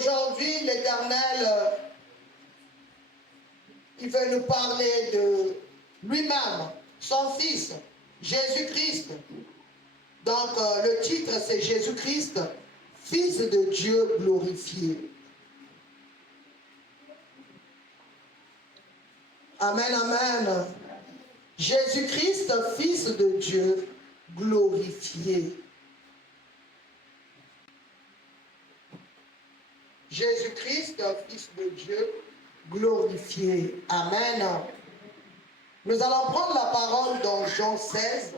Aujourd'hui, l'Éternel, il veut nous parler de lui-même, son Fils, Jésus-Christ. Donc, le titre, c'est Jésus-Christ, Fils de Dieu glorifié. Amen, amen. Jésus-Christ, Fils de Dieu glorifié. Jésus-Christ, Fils de Dieu glorifié. Amen. Nous allons prendre la parole dans Jean 16.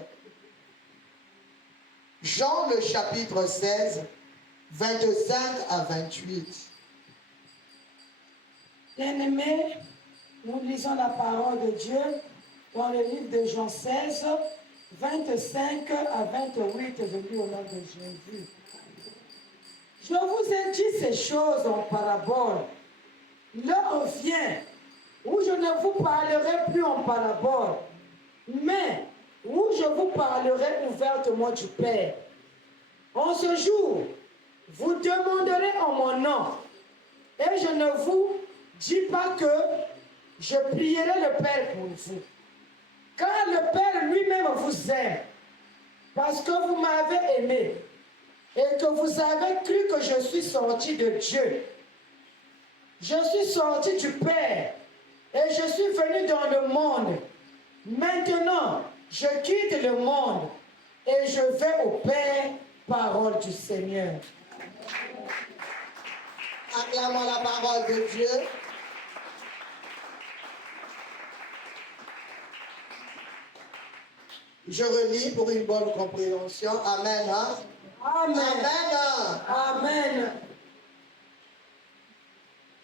Jean le chapitre 16, 25 à 28. Bien-aimés, nous lisons la parole de Dieu dans le livre de Jean 16, 25 à 28, je lis au nom de Jésus. Je vous ai dit ces choses en parabole. L'heure vient où je ne vous parlerai plus en parabole, mais où je vous parlerai ouvertement du Père. En ce jour, vous demanderez en mon nom, et je ne vous dis pas que je prierai le Père pour vous, car le Père lui-même vous aime, parce que vous m'avez aimé, et que vous avez cru que je suis sorti de Dieu. Je suis sorti du Père, et je suis venu dans le monde. Maintenant, je quitte le monde, et je vais au Père, parole du Seigneur. Acclamons la parole de Dieu. Je relis pour une bonne compréhension. Amen. Hein? Amen. Amen. Amen.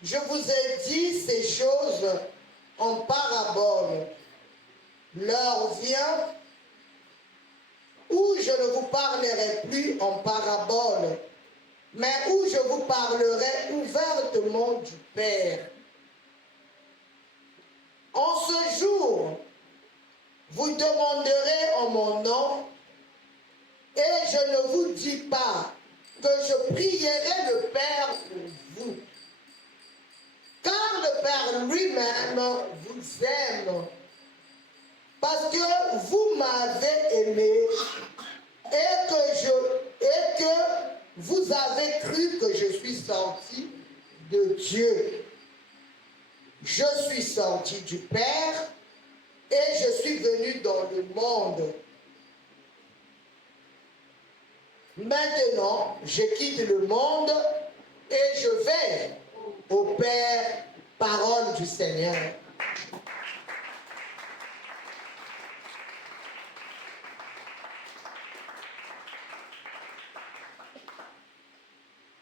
Je vous ai dit ces choses en parabole. L'heure vient où je ne vous parlerai plus en parabole, mais où je vous parlerai ouvertement du Père. En ce jour, vous demanderez en mon nom, et je ne vous dis pas que je prierai le Père pour vous. Car le Père lui-même vous aime, parce que vous m'avez aimé et que vous avez cru que je suis sorti de Dieu. Je suis sorti du Père et je suis venu dans le monde. Maintenant, je quitte le monde et je vais au Père, parole du Seigneur.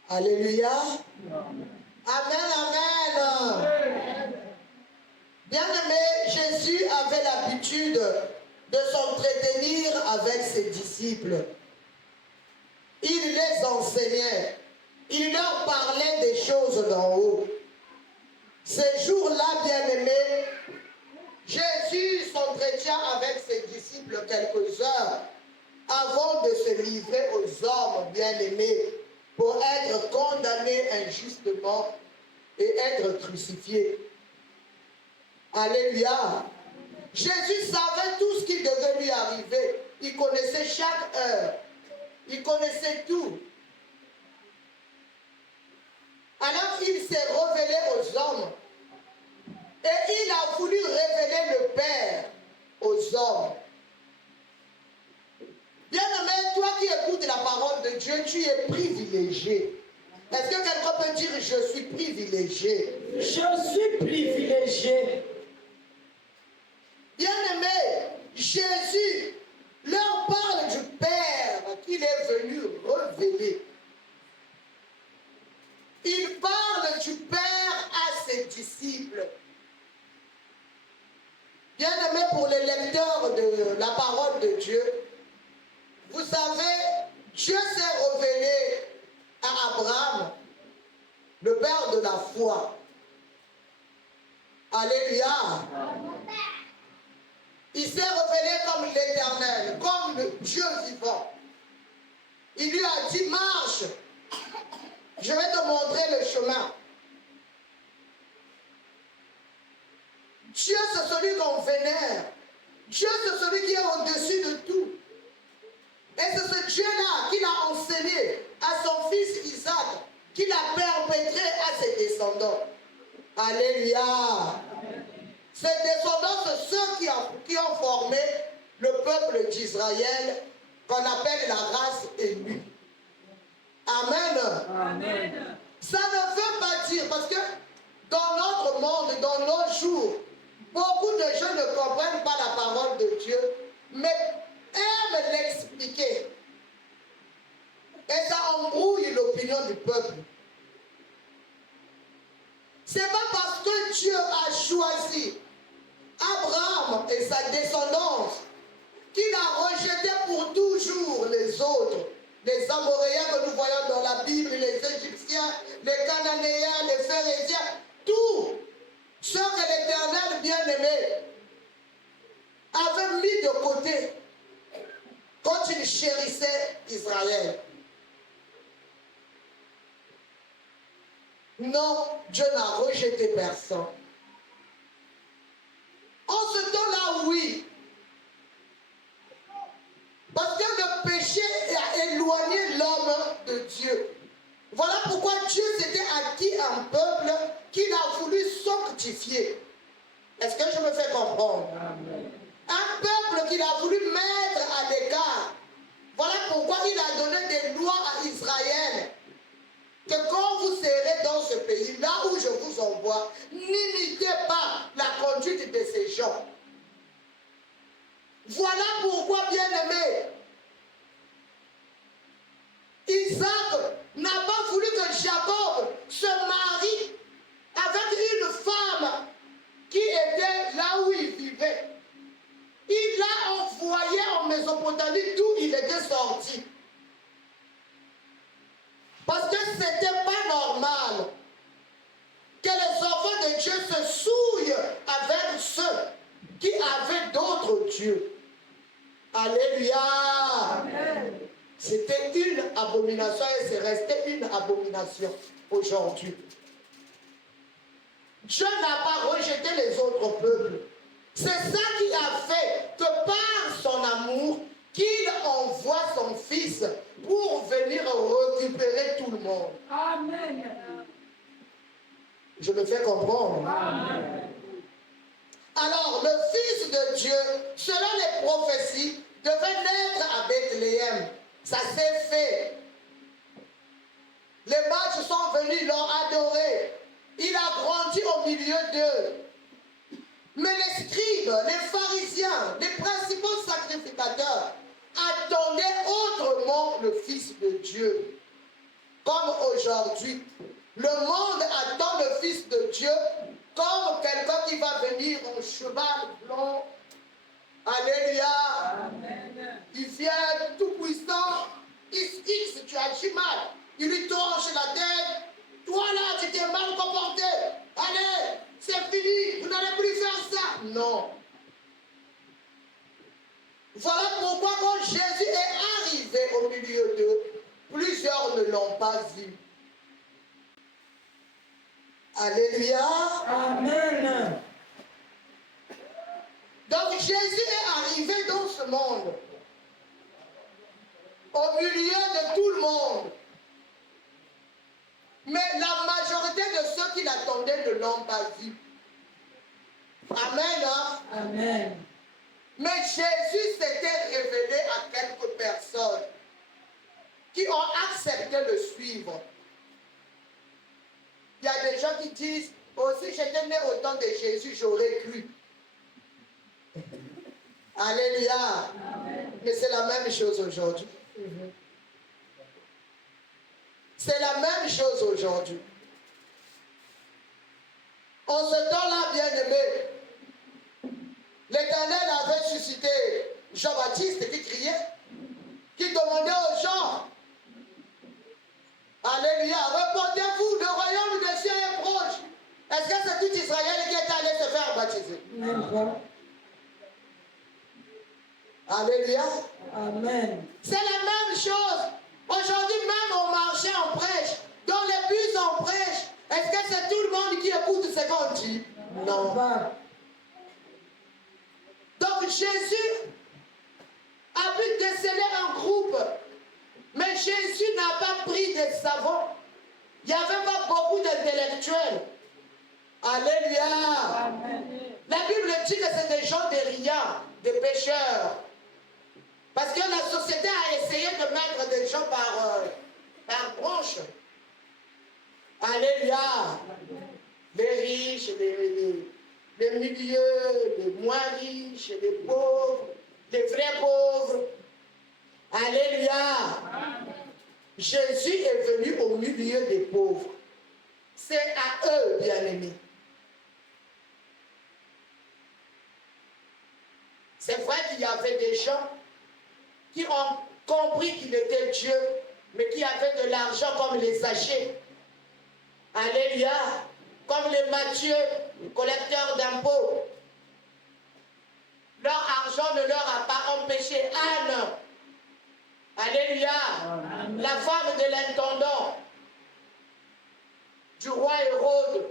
Alléluia. Amen, amen. Bien-aimé, Jésus avait l'habitude de s'entretenir avec ses disciples. Il les enseignait. Il leur parlait des choses d'en haut. Ces jours-là, bien-aimés, Jésus s'entretient avec ses disciples quelques heures avant de se livrer aux hommes bien-aimés pour être condamné injustement et être crucifié. Alléluia. Jésus savait tout ce qui devait lui arriver. Il connaissait chaque heure. Il connaissait tout. Alors il s'est révélé aux hommes. Et il a voulu révéler le Père aux hommes. Bien-aimé, toi qui écoutes la parole de Dieu, tu es privilégié. Est-ce que quelqu'un peut dire je suis privilégié? Je suis privilégié. Bien-aimé, Jésus leur parle du Père qu'il est venu révéler. Il parle du Père à ses disciples. Bien-aimé, pour les lecteurs de la parole de Dieu, vous savez, Dieu s'est révélé à Abraham, le père de la foi. Alléluia. Il s'est révélé comme l'Éternel, comme le Dieu vivant. Il lui a dit, marche, je vais te montrer les chemin. Dieu, c'est celui qu'on vénère. Dieu, c'est celui qui est au-dessus de tout. Et c'est ce Dieu-là qui l'a enseigné à son fils Isaac, qui l'a perpétré à ses descendants. Alléluia. Ces descendants, c'est ceux qui ont formé le peuple d'Israël, qu'on appelle la race élue. Amen. Amen. Ça ne veut pas dire, parce que dans notre monde, dans nos jours, beaucoup de gens ne comprennent pas la parole de Dieu, mais aiment l'expliquer. Et ça embrouille l'opinion du peuple. C'est pas parce que Dieu a choisi Abraham et sa descendance qu'il a rejeté pour toujours les autres. Les Amoréens que nous voyons dans la Bible, les Égyptiens, les Cananéens, les Phérésiens, tous ceux que l'Éternel bien-aimé avait mis de côté quand il chérissait Israël. Non, Dieu n'a rejeté personne. En ce temps-là, oui. Parce que le péché a éloigné l'homme de Dieu. Voilà pourquoi Dieu s'était acquis un peuple qu'il a voulu sanctifier. Est-ce que je me fais comprendre? Amen. Un peuple qu'il a voulu mettre à l'écart. Voilà pourquoi il a donné des lois à Israël. Que quand vous serez dans ce pays, là où je vous envoie, n'imitez pas la conduite de ces gens. Voilà pourquoi, bien-aimé, Isaac n'a pas voulu que Jacob se marie avec une femme qui était là où il vivait. Il l'a envoyé en Mésopotamie d'où il était sorti. Parce que ce n'était pas normal que les enfants de Dieu se souillent avec ceux qui avaient d'autres dieux. Alléluia. Amen. C'était une abomination et c'est resté une abomination aujourd'hui. Dieu n'a pas rejeté les autres peuples. C'est ça qui a fait que par son amour, qu'il envoie son fils pour venir récupérer tout le monde. Amen. Je me fais comprendre. Amen. Alors, le fils de Dieu, selon les prophéties, devait naître à Bethléem. Ça s'est fait. Les mages sont venus, l'ont adoré. Il a grandi au milieu d'eux. Mais les scribes, les pharisiens, les principaux sacrificateurs attendaient autrement le Fils de Dieu. Comme aujourd'hui, le monde attend le Fils de Dieu comme quelqu'un qui va venir en cheval blanc. Alléluia. Amen. Il vient tout puissant. X, tu agis mal. Il lui torche la tête. Toi là, tu t'es mal comporté. Allez, c'est fini. Vous n'allez plus faire ça. Non. Voilà pourquoi quand Jésus est arrivé au milieu d'eux, plusieurs ne l'ont pas vu. Alléluia. Amen. Donc Jésus est arrivé dans ce monde, au milieu de tout le monde. Mais la majorité de ceux qui l'attendaient ne l'ont pas vu. Amen. Hein? Amen. Mais Jésus s'était révélé à quelques personnes qui ont accepté de le suivre. Il y a des gens qui disent, aussi j'étais né au temps de Jésus, j'aurais cru. Alléluia. Amen. Mais c'est la même chose aujourd'hui. C'est la même chose aujourd'hui. En ce temps-là, bien-aimé, l'Éternel avait suscité Jean-Baptiste qui criait, qui demandait aux gens, alléluia, repentez-vous, le royaume des cieux est proche. Est-ce que c'est tout Israël qui est allé se faire baptiser? Même pas. Alléluia. Amen. C'est la même chose. Aujourd'hui, même au marché, on prêche. Dans les bus, on prêche. Est-ce que c'est tout le monde qui écoute ce qu'on dit? Non. Donc Jésus a pu déceler un groupe. Mais Jésus n'a pas pris des savants. Il n'y avait pas beaucoup d'intellectuels. Alléluia. Amen. La Bible dit que c'est des gens de riants, des pécheurs. Parce que la société a essayé de mettre des gens par branche. Alléluia. Les riches, les milieux, les moins riches, les pauvres, les vrais pauvres. Alléluia. Amen. Jésus est venu au milieu des pauvres. C'est à eux, bien-aimés. C'est vrai qu'il y avait des gens qui ont compris qu'il était Dieu, mais qui avaient de l'argent comme les sachets. Alléluia. Comme les Matthieu, les collecteurs d'impôts. Leur argent ne leur a pas empêché Anne. Alléluia. Amen. La femme de l'intendant du roi Hérode.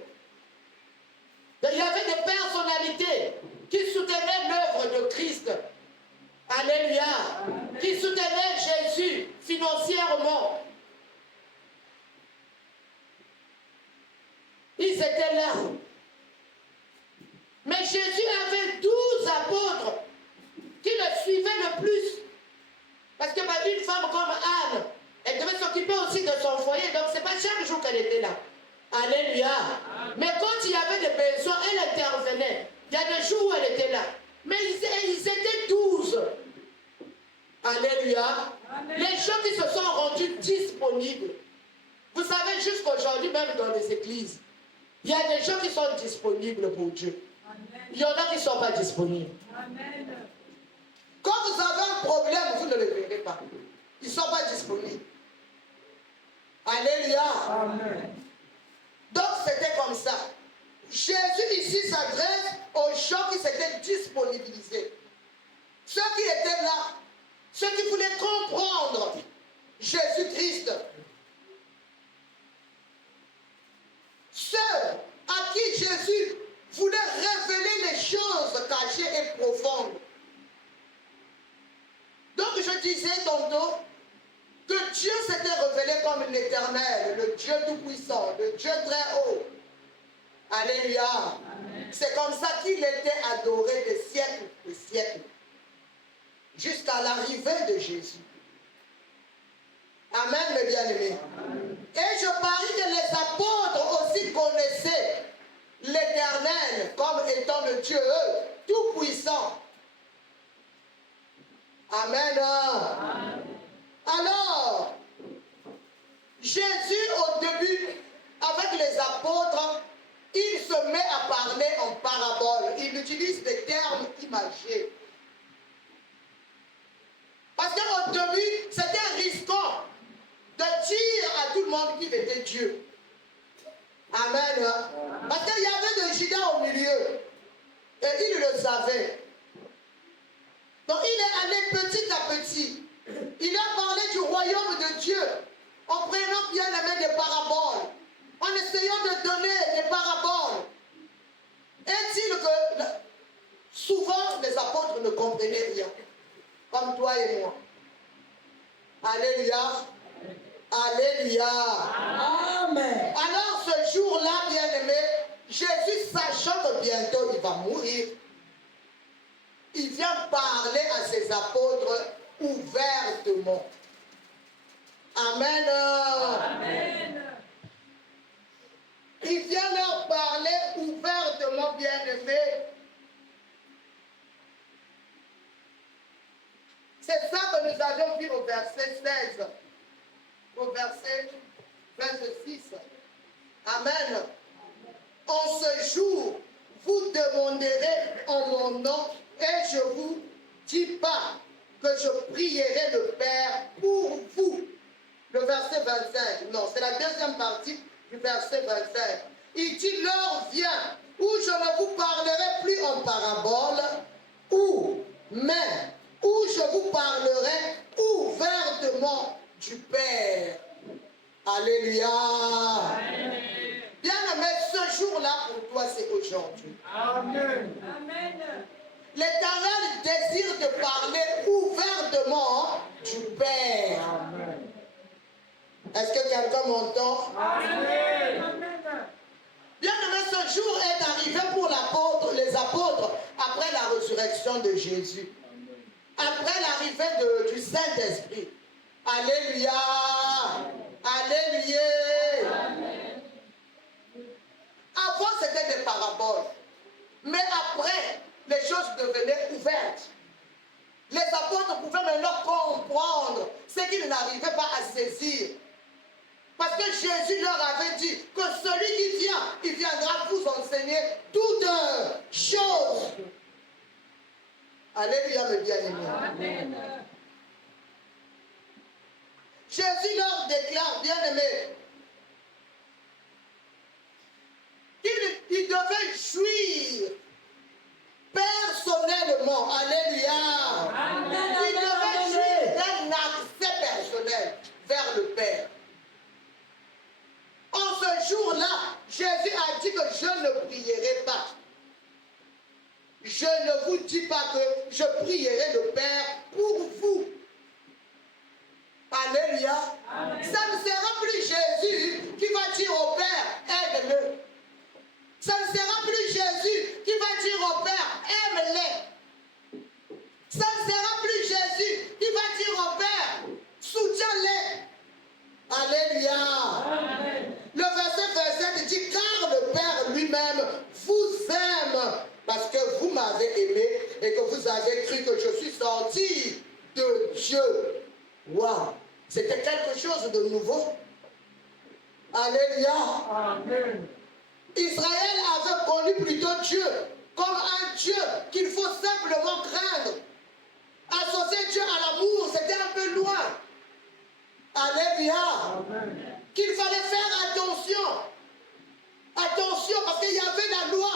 Il y avait des personnalités qui soutenaient l'œuvre de Christ. Alléluia. Amen. Qui soutenaient Jésus financièrement. Ils étaient là. Mais Jésus avait 12 apôtres qui le suivaient le plus. Parce que une femme comme Anne, elle devait s'occuper aussi de son foyer. Donc ce n'est pas chaque jour qu'elle était là. Alléluia. Amen. Mais quand il y avait des besoins, elle intervenait. Il y a des jours où elle était là. Mais ils étaient 12. Alléluia. Amen. Les gens qui se sont rendus disponibles. Vous savez, jusqu'aujourd'hui, même dans les églises, il y a des gens qui sont disponibles pour Dieu. Amen. Il y en a qui ne sont pas disponibles. Amen. Quand vous avez un problème, vous ne le verrez pas. Ils ne sont pas disponibles. Alléluia. Amen. Donc c'était comme ça. Jésus ici s'adresse aux gens qui s'étaient disponibilisés. Ceux qui étaient là. Ceux qui voulaient comprendre Jésus-Christ. Ceux à qui Jésus voulait révéler les choses cachées et profondes. Donc je disais tantôt que Dieu s'était révélé comme l'Éternel, le Dieu tout-puissant, le Dieu très haut. Alléluia. C'est comme ça qu'il était adoré des siècles et siècles. Jusqu'à l'arrivée de Jésus. Amen, mes bien-aimés. Et je parie que les apôtres aussi connaissaient l'Éternel comme étant le Dieu tout-puissant. Amen. Amen. Alors, Jésus au début, avec les apôtres, il se met à parler en parabole. Il utilise des termes imagés. Parce qu'au début, c'était risquant de dire à tout le monde qu'il était Dieu. Amen. Parce qu'il y avait de Judas au milieu. Et il le savait. Donc il est allé petit à petit. Il a parlé du royaume de Dieu en prenant bien aimé des paraboles, en essayant de donner des paraboles. Est-il que souvent les apôtres ne comprenaient rien, comme toi et moi. Alléluia. Alléluia. Amen. Alors ce jour-là, bien aimé, Jésus, sachant que bientôt il va mourir, il vient parler à ses apôtres ouvertement. Amen. Amen. Il vient leur parler ouvertement, bien-aimé. C'est ça que nous avons vu au verset 16. Au verset 26. Amen. En ce jour, vous demanderez en mon nom, et je vous dis pas que je prierai le Père pour vous. Le verset 25. Non, c'est la deuxième partie du verset 25. Il dit, l'heure vient où je ne vous parlerai plus en parabole, mais où je vous parlerai ouvertement du Père. Alléluia. Bien désir de parler ouvertement du Père. Est-ce que quelqu'un m'entend? Bien aimé, ce jour est arrivé pour les apôtres après la résurrection de Jésus. Après l'arrivée du Saint-Esprit. Alléluia. Alléluia. Avant, c'était des paraboles. Mais après, les choses devenaient ouvertes. Les apôtres pouvaient maintenant comprendre ce qu'ils n'arrivaient pas à saisir. Parce que Jésus leur avait dit que celui qui vient, il viendra vous enseigner toutes choses. Alléluia, mes bien-aimés. Amen. Jésus leur déclare, bien-aimés, qu'il devait jouir personnellement. Alléluia. Amen. Il devait jouir d'un accès personnel vers le Père. En ce jour-là, Jésus a dit que je ne prierai pas. Je ne vous dis pas que je prierai le Père pour vous. Alléluia. Amen. Ça ne sera plus Jésus qui va dire au Père, aide-le. Ça ne sera plus Jésus qui va dire au Père, aime-les. Ça ne sera plus Jésus qui va dire au Père, soutiens-les. Alléluia. Amen. Le verset 27 dit, car le Père lui-même vous aime parce que vous m'avez aimé et que vous avez cru que je suis sorti de Dieu. Waouh! C'était quelque chose de nouveau. Alléluia. Amen. Israël avait connu plutôt Dieu comme un Dieu qu'il faut simplement craindre. Associer Dieu à l'amour, c'était un peu loin. Alléluia. Amen. Qu'il fallait faire attention. Attention, parce qu'il y avait la loi.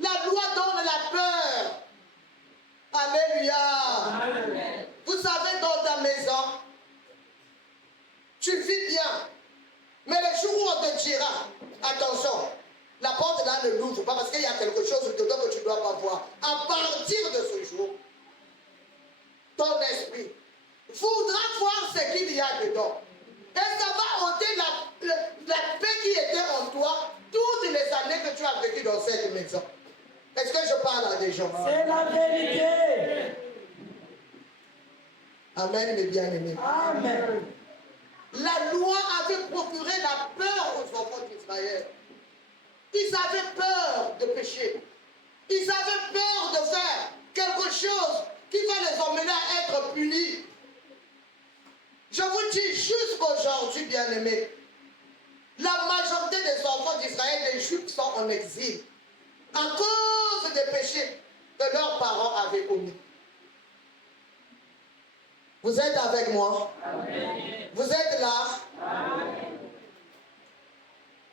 La loi donne la peur. Alléluia. Amen. Vous savez, dans ta maison, tu vis bien. Mais le jour où on te dira, attention, la porte là ne l'ouvre pas parce qu'il y a quelque chose dedans que tu ne dois pas voir. À partir de ce jour, ton esprit voudra voir ce qu'il y a dedans. Et ça va ôter la paix qui était en toi toutes les années que tu as vécu dans cette maison. Est-ce que je parle à des gens? C'est la vérité. Amen, mes bien-aimés. Amen. La loi avait procuré la peur aux enfants d'Israël. Ils avaient peur de pécher. Ils avaient peur de faire quelque chose qui va les emmener à être punis. Je vous dis jusqu'aujourd'hui, bien-aimés, la majorité des enfants d'Israël, des Juifs, sont en exil à cause des péchés que leurs parents avaient commis. Vous êtes avec moi? Amen. Vous êtes là? Amen.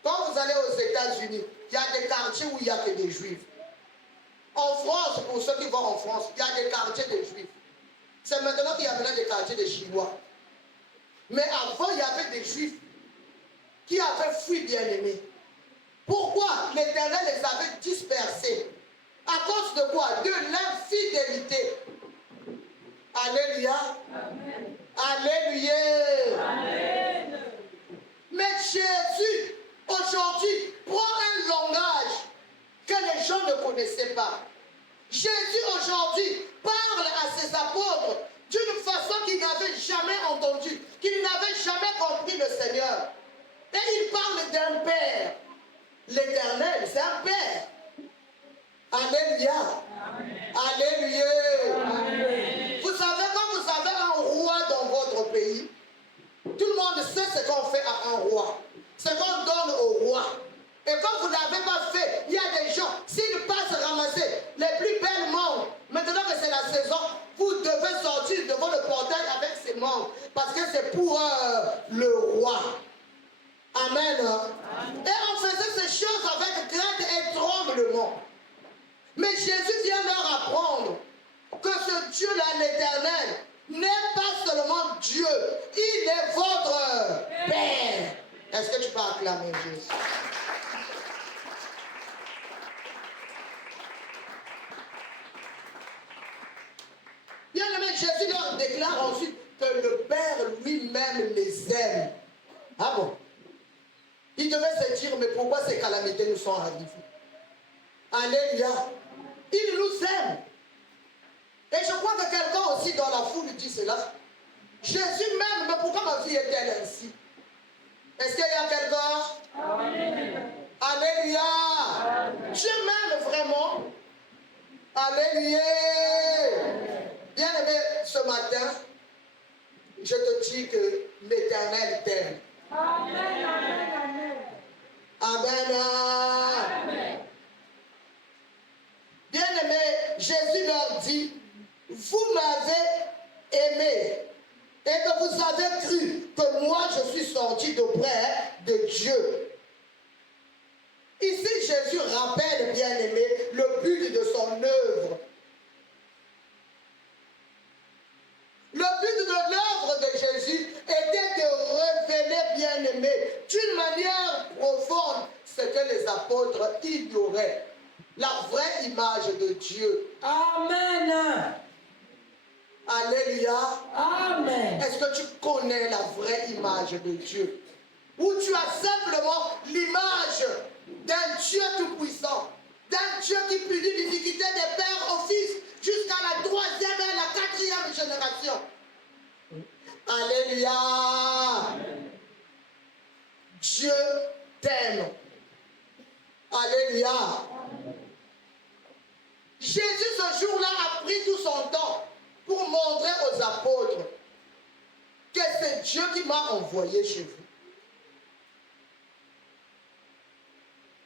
Quand vous allez aux États-Unis, il y a des quartiers où il n'y a que des Juifs. En France, pour ceux qui vont en France, il y a des quartiers de Juifs. C'est maintenant qu'il y a maintenant des quartiers de Chinois. Mais avant, il y avait des Juifs qui avaient fui, bien-aimés. Pourquoi? L'Éternel les avait dispersés. À cause de quoi? De l'infidélité. Alléluia. Amen. Alléluia. Amen. Mais Jésus, aujourd'hui, prend un langage que les gens ne connaissaient pas. Jésus, aujourd'hui, parle à ses apôtres d'une façon qu'ils n'avaient jamais entendue, qu'ils n'avaient jamais compris le Seigneur. Et il parle d'un Père. L'Éternel, c'est un Père. Alléluia. Amen. Alléluia. Amen. Vous savez, quand vous avez un roi dans votre pays, tout le monde sait ce qu'on fait à un roi. Ce qu'on donne au roi. Et quand vous n'avez pas fait, il y a des gens, s'ils passent ramasser les plus belles mangues, maintenant que c'est la saison, vous devez sortir devant le portail avec ces mangues. Parce que c'est pour le roi. Amen. Amen. Et on faisait ces choses avec crainte et tremblement. Mais Jésus vient leur apprendre que ce Dieu-là, l'Éternel, n'est pas seulement Dieu, il est votre Père. Est-ce que tu peux acclamer Jésus? Et Jésus leur déclare ensuite que le Père lui-même les aime. Ah bon? Ils devaient se dire, mais pourquoi ces calamités nous sont arrivées? Alléluia. Il nous aime. Et je crois que quelqu'un aussi dans la foule dit cela. Jésus m'aime, mais pourquoi ma vie est-elle ainsi? Est-ce qu'il y a quelqu'un? Amen. Alléluia. Amen. Dieu m'aime vraiment. Alléluia. Bien-aimé, ce matin, je te dis que l'Éternel t'aime. Amen. Amen. Amen. Bien-aimé, Jésus leur dit, vous m'avez aimé et que vous avez cru que moi je suis sorti d'auprès de Dieu. Ici, Jésus rappelle, bien-aimé, le but de son œuvre. Le but de l'œuvre de Jésus était de révéler, bien-aimé, d'une manière profonde ce que les apôtres ignoraient. La vraie image de Dieu. Amen. Alléluia. Amen. Est-ce que tu connais la vraie image de Dieu? Ou tu as simplement l'image d'un Dieu tout-puissant, d'un Dieu qui punit l'iniquité des pères au fils jusqu'à la 3e et la 4e génération. Alléluia. Amen. Dieu t'aime. Alléluia. Amen. Jésus ce jour-là a pris tout son temps pour montrer aux apôtres que c'est Dieu qui m'a envoyé chez vous.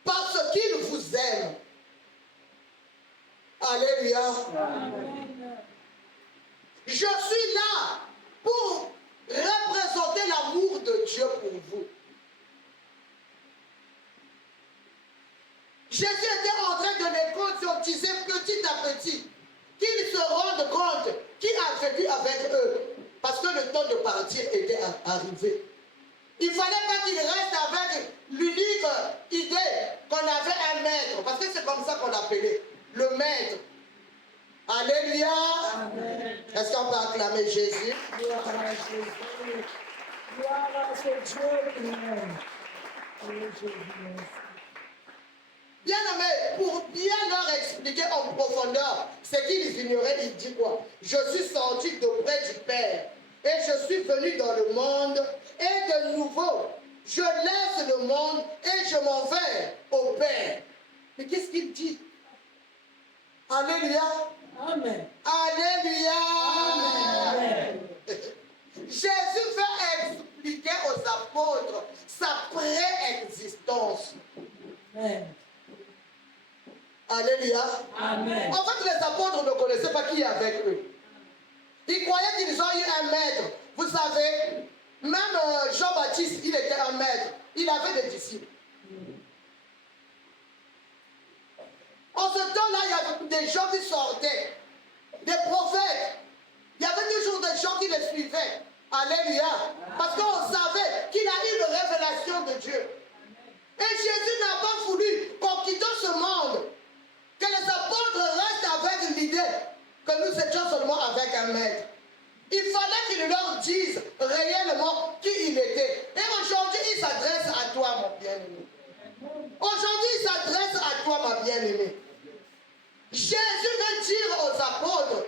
Parce qu'il vous aime. Alléluia. Amen. Je suis là pour représenter l'amour de Dieu pour vous. Jésus était en train de les conscientiser petit à petit, qu'ils se rendent compte qu'il a vécu avec eux, parce que le temps de partir était arrivé. Il ne fallait pas qu'il reste avec l'unique idée qu'on avait un maître, parce que c'est comme ça qu'on l'appelait, le maître. Alléluia. Est-ce qu'on peut acclamer Jésus? Gloire à Jésus. Gloire à ce Dieu qui m'aime. Bien aimé, pour bien leur expliquer en profondeur ce qu'ils ignoraient, il dit quoi? Je suis sorti d'auprès du Père et je suis venu dans le monde et de nouveau, je laisse le monde et je m'en vais au Père. Mais qu'est-ce qu'il dit? Alléluia. Amen. Alléluia. Amen. Jésus veut expliquer aux apôtres sa préexistence. Amen. Alléluia. Amen. En fait, les apôtres ne connaissaient pas qui est avec eux. Ils croyaient qu'ils ont eu un maître. Vous savez, même Jean-Baptiste, il était un maître. Il avait des disciples. En ce temps-là, il y avait des gens qui sortaient, des prophètes. Il y avait toujours des gens qui les suivaient. Alléluia. Parce qu'on savait qu'il a eu une révélation de Dieu. Et Jésus n'a pas voulu qu'en quittant ce monde, que les apôtres restent avec l'idée que nous étions seulement avec un maître. Il fallait qu'il leur dise réellement qui il était. Et aujourd'hui, il s'adresse à toi, mon bien-aimé. Aujourd'hui, il s'adresse à toi, ma bien-aimée. Jésus veut dire aux apôtres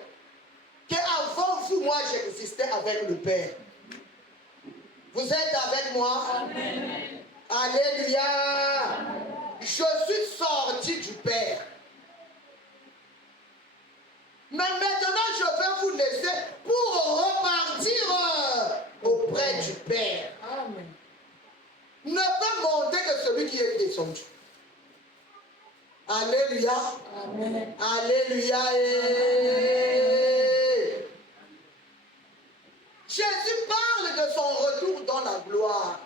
qu'avant vous, moi, j'existais avec le Père. Vous êtes avec moi? Amen. Alléluia. Amen. Je suis sorti du Père. Mais maintenant, je vais vous laisser pour repartir auprès du Père. Amen. Ne peut monter que celui qui est descendu. Alléluia. Amen. Alléluia. Jésus parle de son retour dans la gloire.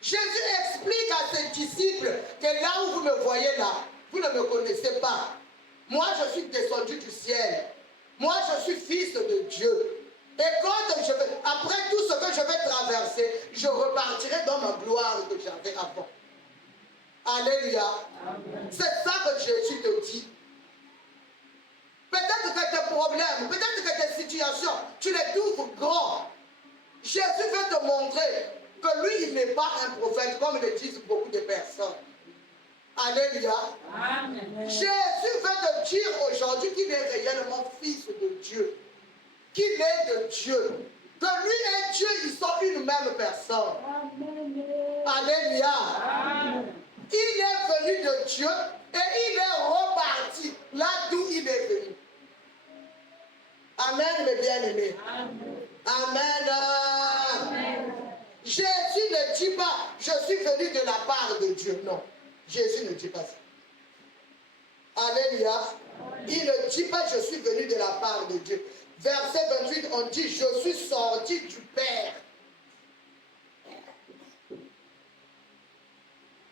Jésus explique à ses disciples que là où vous me voyez là, vous ne me connaissez pas. Moi, je suis descendu du ciel. Moi, je suis fils de Dieu. Et quand après tout ce que je vais traverser, je repartirai dans ma gloire que j'avais avant. Alléluia. C'est ça que Jésus te dit. Peut-être que tes problèmes, peut-être que tes situation, tu les trouves grands. Jésus veut te montrer que lui, il n'est pas un prophète, comme le disent beaucoup de personnes. Alléluia. Amen. Jésus veut te dire aujourd'hui qu'il est réellement fils de Dieu. Qu'il est de Dieu. Que lui et Dieu, ils sont une même personne. Amen. Alléluia. Amen. Il est venu de Dieu et il est reparti là d'où il est venu. Amen, mes bien-aimés. Amen. Amen. Jésus ne dit pas, je suis venu de la part de Dieu. Non, Jésus ne dit pas ça. Alléluia. Il ne dit pas, je suis venu de la part de Dieu. Verset 28, on dit, je suis sorti du Père.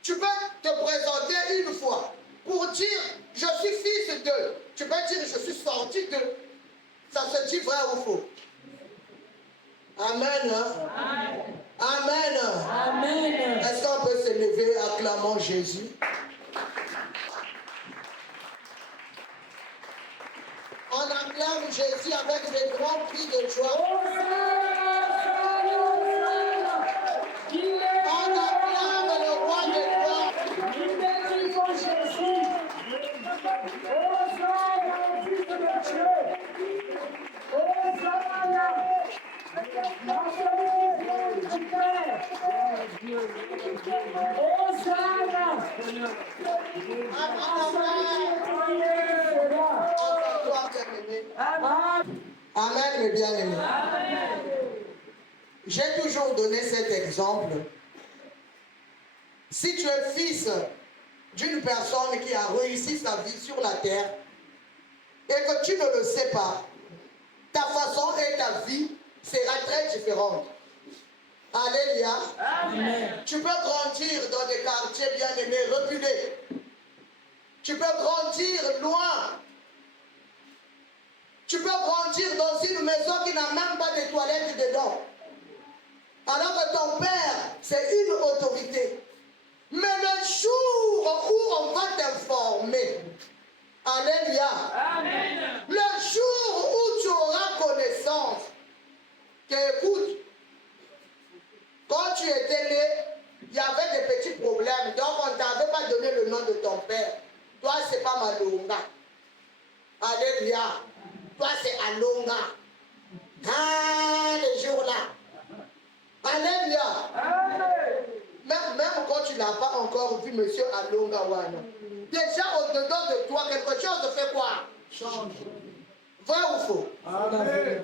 Tu peux te présenter une fois pour dire, je suis fils de. Tu peux dire, je suis sorti de. Ça se dit vrai ou faux? Amen. Amen. Amen. Amen. Est-ce qu'on peut se lever acclamant Jésus? On acclame Jésus avec des grands cris de joie. On acclame le roi des rois. Amen, mes bien-aimés. J'ai toujours donné cet exemple. Si tu es fils d'une personne qui a réussi sa vie sur la terre et que tu ne le sais pas, ta façon et ta vie sera très différente. Alléluia. Amen. Tu peux grandir dans des quartiers bien-aimés, reculés. Tu peux grandir loin. Tu peux grandir dans une maison qui n'a même pas de toilettes dedans. Alors que ton père, c'est une autorité. Mais le jour où on va t'informer, alléluia, amen. Le jour où tu auras connaissance, que écoute, quand tu étais né, il y avait des petits problèmes, donc on ne t'avait pas donné le nom de ton père. Toi, c'est pas Malunga. Alléluia. Toi, c'est Alonga. Ah, les jours-là. Alléluia. Même quand tu n'as pas encore vu monsieur Alonga Wana, déjà au-dedans de toi, quelque chose fait quoi? Change. Vrai ou faux? Amen.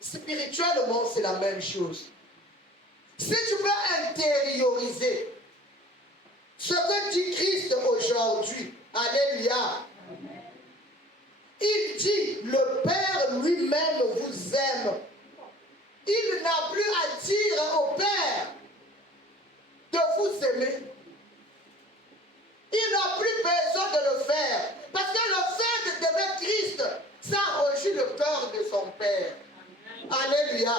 Spirituellement, c'est la même chose. Si tu peux intérioriser ce que dit Christ aujourd'hui, alléluia, il dit, le Père lui-même vous aime. Il n'a plus à dire au Père de vous aimer. Il n'a plus besoin de le faire. Parce que le fait d'aimer Christ, ça rejoint le cœur de son Père. Alléluia.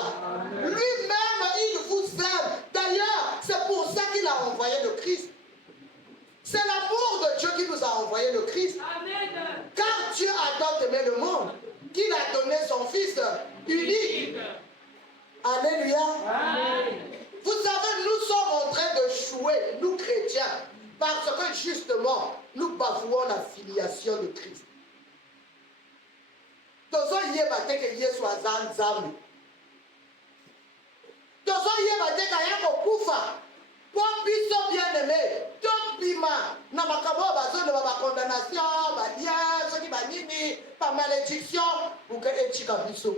Lui-même, il vous aime. D'ailleurs, c'est pour ça qu'il a envoyé le Christ. C'est l'amour de Dieu qui nous a envoyé le Christ. Amen. Car Dieu a tant aimé le monde qu'il a donné son Fils unique. Alléluia. Amen. Vous savez, nous sommes en train de jouer, nous chrétiens, parce que justement, nous bafouons la filiation de Christ. Tozo yebate ke Yesu azanzambe. Tozo yebate ka yako kufa. Pour biso bien aimé, tout bima na makabo bazo de ba condamnation, ba dia, ceux qui ba nini, par malédiction, ou que etika biso.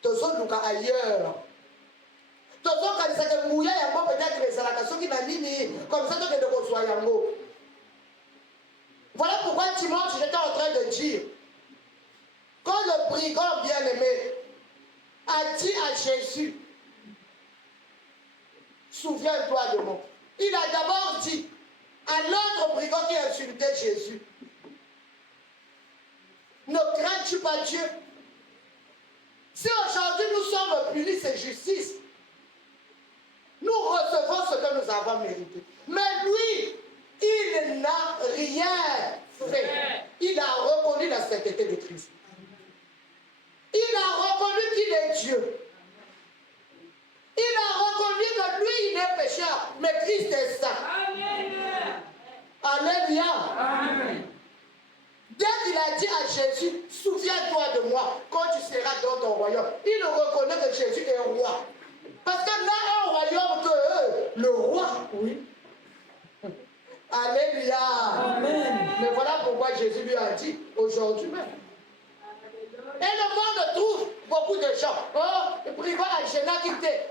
Tozo luka ailleurs. Tozo kanisa ke mouya yango peut-être les alaka ceux qui na nini, comme ça que de reçoit yango. Voilà pourquoi Timothée j'étais en train de dire. Quand le brigand bien-aimé a dit à Jésus, souviens-toi de moi. Il a d'abord dit à l'autre brigand qui insultait Jésus, ne crains-tu pas Dieu? Si aujourd'hui nous sommes punis, c'est justice. Nous recevons ce que nous avons mérité. Mais lui, il n'a rien fait. Il il a reconnu la sainteté de Christ. Il a reconnu qu'il est Dieu. Il a reconnu que lui, il est pécheur, mais Christ est saint. Amen. Alléluia. Amen. Dès qu'il a dit à Jésus, souviens-toi de moi quand tu seras dans ton royaume, il reconnaît que Jésus est roi. Parce que là, un royaume que le roi, oui. Alléluia. Amen. Mais voilà pourquoi Jésus lui a dit aujourd'hui même. Et le monde trouve beaucoup de gens. Oh, priva à Géna qui était.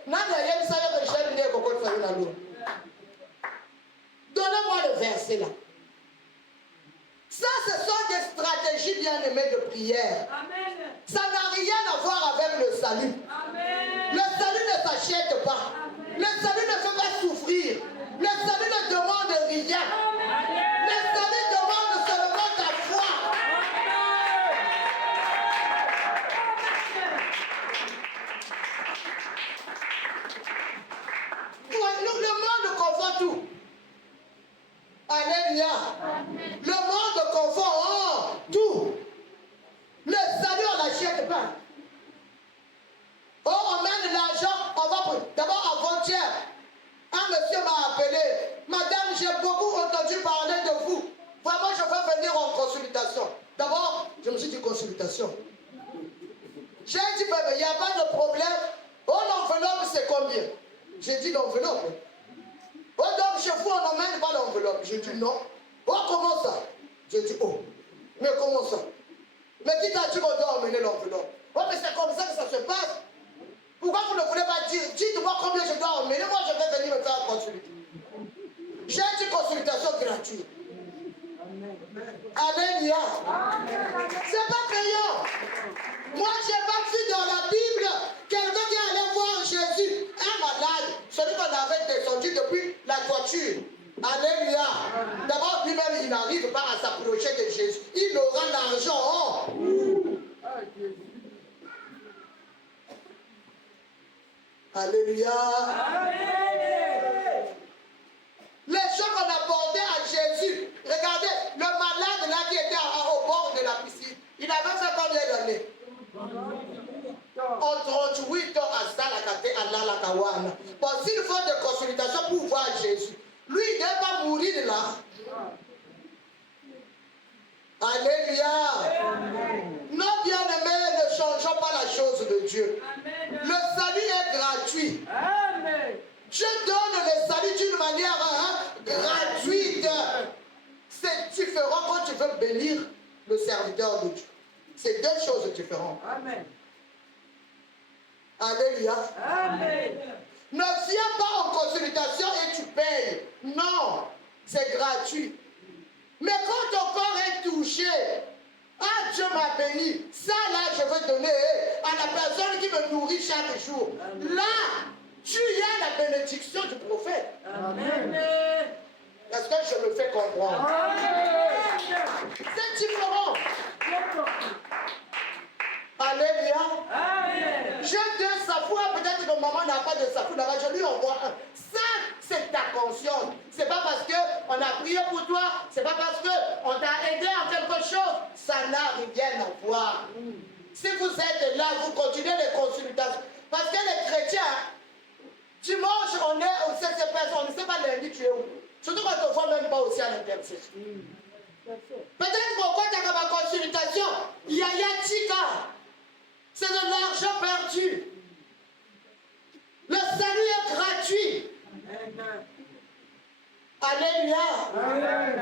Donnez-moi le verset là. Ça, ce sont des stratégies bien-aimées de prière. Amen. Ça n'a rien à voir avec le salut. Amen. Le salut ne s'achète pas. Amen. Le salut ne fait pas souffrir. Amen. Le salut ne demande rien. Amen. Le salut demande seulement ta foi. Le monde confond tout. Alléluia. Le monde confond tout. Le salut, on n'achète pas. Oh, on mène l'argent, on va. D'abord, avant-hier, un monsieur m'a appelé. Madame, j'ai beaucoup entendu parler de vous. Vraiment, je veux venir en consultation. D'abord, je me suis dit consultation. J'ai dit, il n'y a pas de problème. Oh, l'enveloppe, c'est combien? J'ai dit l'enveloppe. Oh, donc chez vous, on n'emmène pas l'enveloppe. J'ai dit non. Oh, comment ça? J'ai dit, oh, mais comment ça? Mais qui t'a dit qu'on doit emmener l'enveloppe? Oh, mais c'est comme ça que ça se passe. Pourquoi vous ne voulez pas dire? Dites-moi combien je dois emmener. Moi, je vais venir me faire consulter. J'ai dit consultation gratuite. Alléluia. C'est pas payant. Moi, je n'ai pas vu dans la Bible quelqu'un qui allait voir Jésus, un malade, celui qu'on avait descendu depuis la toiture. Alléluia. D'abord, lui-même, il n'arrive pas à s'approcher de Jésus. Il aura l'argent. Alléluia. Les gens qu'on a portés à Jésus, regardez, le malade là qui était au bord de la piscine, il avait fait combien d'années? En 38 ans à Salakate, à Lalakawana. Bon, s'il faut des consultations pour voir Jésus, lui, il n'est pas mourir là. Alléluia. Non, bien-aimés, ne changeons pas la chose de Dieu. Amen. Le salut est gratuit. Amen. Dieu donne le salut d'une manière gratuite. C'est différent quand tu veux bénir le serviteur de Dieu. C'est deux choses différentes. Amen. Alléluia. Amen. Ne viens pas en consultation et tu payes. Non, c'est gratuit. Mais quand ton corps est touché, ah, Dieu m'a béni. Ça, là, je veux donner à la personne qui me nourrit chaque jour. Amen. Là, tu as la bénédiction du prophète. Amen. Est-ce que je me fais comprendre? Amen. C'est différent. Alléluia. Amen. Je donne sa foi, peut-être que maman n'a pas de sa foi, je lui envoie un. Ça, c'est ta conscience. C'est pas parce qu'on a prié pour toi, c'est pas parce qu'on t'a aidé en quelque chose. Ça n'a rien à voir. Si vous êtes là, vous continuez les consultations. Parce que les chrétiens, dimanche, on est au CCPS, on ne sait pas lundi tu es où. Surtout quand on ne voit même pas aussi à l'intercession. Peut-être pourquoi tu as ma consultation, Yaya Tika. C'est de l'argent perdu. Le salut est gratuit. Amen. Alléluia. Amen.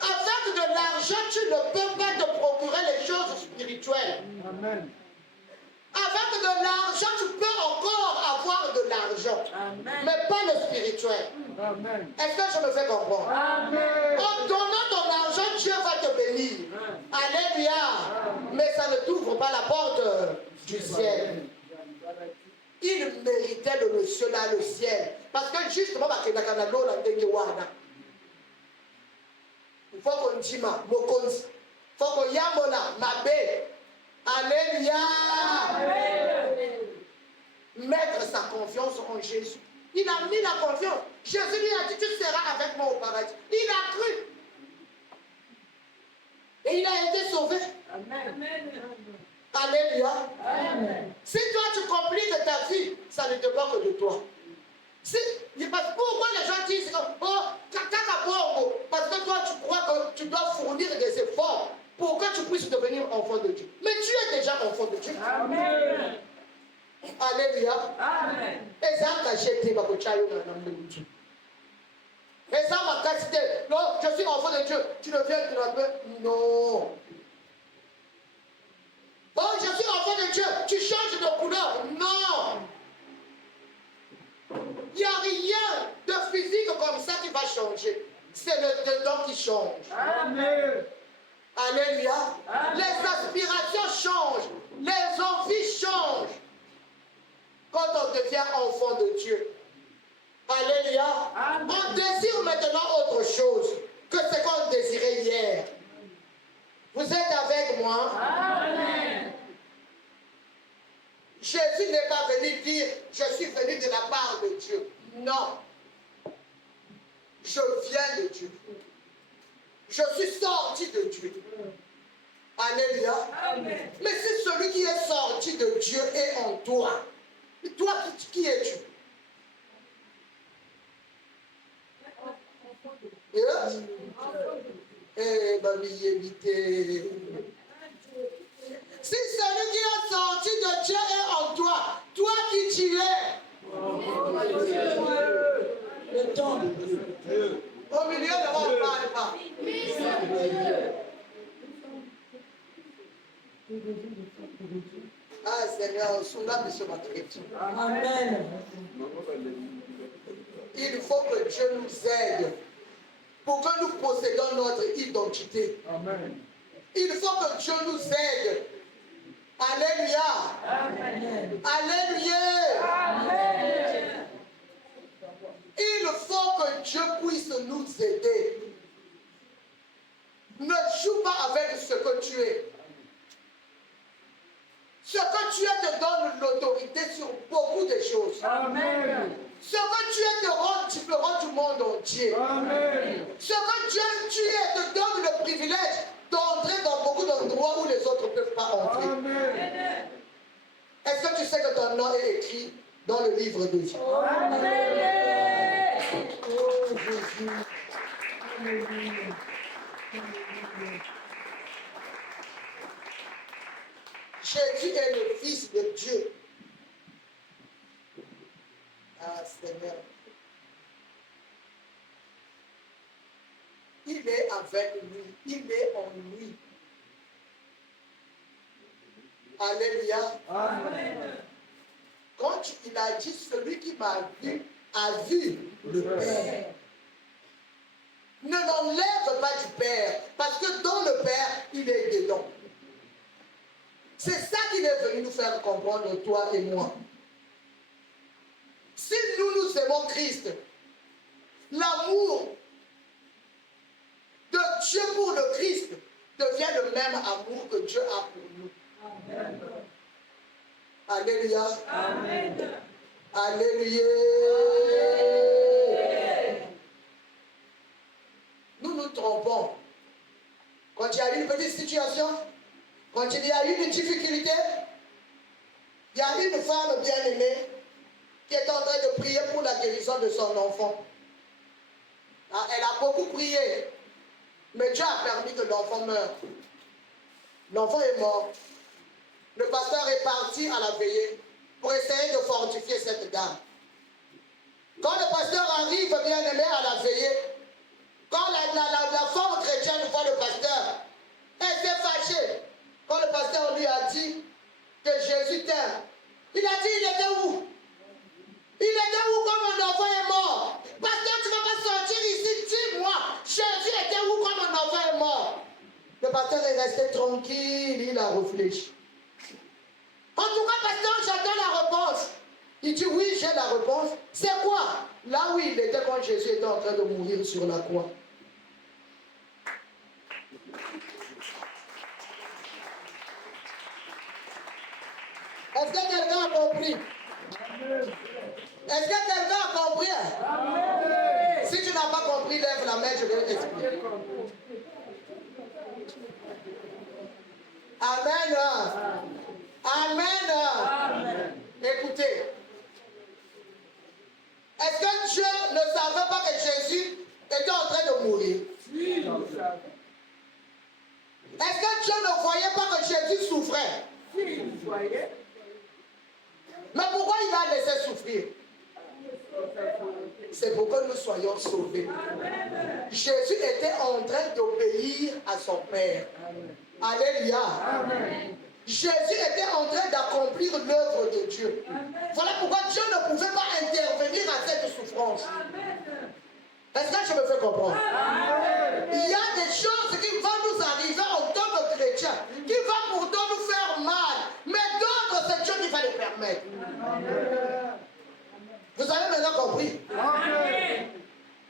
Avec de l'argent, tu ne peux pas te procurer les choses spirituelles. Amen. Avec de l'argent, tu peux encore avoir de l'argent. Mais pas le spirituel. Amen. Est-ce que je me fais comprendre? Amen. En donnant ton argent, Dieu va te bénir. Alléluia. Mais ça ne t'ouvre pas la porte du ciel. Il méritait le monsieur là, le ciel. Parce que justement, il faut qu'on dise ma mokonzi. Il faut qu'on yamona ma bé. Alléluia. Amen. Mettre sa confiance en Jésus. Il a mis la confiance. Jésus lui a dit, tu seras avec moi au paradis. Il a cru. Et il a été sauvé. Amen. Alléluia. Amen. Si toi tu compliques ta vie, ça ne dépend que de toi. Pourquoi les gens disent parce que toi tu crois que tu dois fournir des efforts pour que tu puisses devenir enfant de Dieu. Mais tu es déjà enfant de Dieu. Amen. Alléluia. Amen. Et ça m'a jeté ma cochaille dans le nom de Dieu. Et ça m'a cassé. Non, je suis enfant de Dieu. Tu ne viens de la paix. Non. Oh, je suis enfant de Dieu. Tu changes de couleur. Non. Il n'y a rien de physique comme ça qui va changer. C'est le dedans qui change. Amen. Alléluia. Amen. Les aspirations changent. Les envies changent. Quand on devient enfant de Dieu. Alléluia. Amen. On désire maintenant autre chose que ce qu'on désirait hier. Vous êtes avec moi? Amen. Jésus n'est pas venu dire, je suis venu de la part de Dieu. Non. Je viens de Dieu. Je suis sorti de Dieu. Alléluia. Amen. Mais si celui qui est sorti de Dieu est en toi, toi qui es-tu? Eh ben, éviter. Si celui qui est sorti de Dieu est en toi, toi qui tu es? Le temps. Au milieu de moi, on ne parle pas. Ah Seigneur, soudain, monsieur ma chrétienne. Amen. Il faut que Dieu nous aide pour que nous possédions notre identité. Amen. Il faut que Dieu nous aide. Alléluia. Amen. Alléluia. Amen. Il faut que Dieu puisse nous aider. Ne joue pas avec ce que tu es. Ce que tu es te donne l'autorité sur beaucoup de choses. Amen. Ce que tu es te rend différent du monde entier. Amen. Ce que tu es te donne le privilège d'entrer dans beaucoup d'endroits où les autres ne peuvent pas entrer. Amen. Est-ce que tu sais que ton nom est écrit dans le livre de Dieu? Amen. Oh Jésus. Alléluia. Alléluia. Jésus est le Fils de Dieu. Ah Seigneur. Il est avec lui. Il est en lui. Alléluia. Amen. Quand il a dit, celui qui m'a vu a vu le Père. Ne l'enlève pas du Père, parce que dans le Père, il est dedans. C'est ça qu'il est venu nous faire comprendre, toi et moi. Si nous aimons Christ, l'amour de Dieu pour le Christ devient le même amour que Dieu a pour nous. Amen. Alléluia. Amen. Alléluia. Nous nous trompons. Quand il y a une petite situation, quand il y a une difficulté, il y a une femme bien-aimée qui est en train de prier pour la guérison de son enfant. Elle a beaucoup prié, mais Dieu a permis que l'enfant meure. L'enfant est mort. Le pasteur est parti à la veillée pour essayer de fortifier cette dame. Quand le pasteur arrive, bien-aimé, à la veillée, quand la femme chrétienne voit le pasteur, elle s'est fâchée. Quand le pasteur lui a dit que Jésus t'aime, il a dit, il était où? Il était où quand mon enfant est mort? Pasteur, tu ne vas pas sortir ici, dis-moi, Jésus était où quand mon enfant est mort? Le pasteur est resté tranquille, il a réfléchi. En tout cas, pasteur, j'attends la réponse. Il dit, oui, j'ai la réponse. C'est quoi? Là où il était quand Jésus était en train de mourir sur la croix. Est-ce que quelqu'un a compris? Est-ce que quelqu'un a compris? Si tu n'as pas compris, lève la main, je vais t'expliquer. Amen. Amen. Écoutez. Est-ce que Dieu ne savait pas que Jésus était en train de mourir? Oui. Est-ce que Dieu ne voyait pas que Jésus souffrait? Oui, il voyait. Mais pourquoi il va laisser souffrir? C'est pour que nous soyons sauvés. Amen. Jésus était en train d'obéir à son Père. Alléluia. Amen. Jésus était en train d'accomplir l'œuvre de Dieu. Amen. Voilà pourquoi Dieu ne pouvait pas intervenir à cette souffrance. Amen. Est-ce que je me fais comprendre? Amen. Il y a des choses qui vont nous arriver en tant que chrétiens, qui vont pourtant nous faire mal, mais d'autres, c'est Dieu qui va les permettre. Amen. Vous avez maintenant compris? Amen.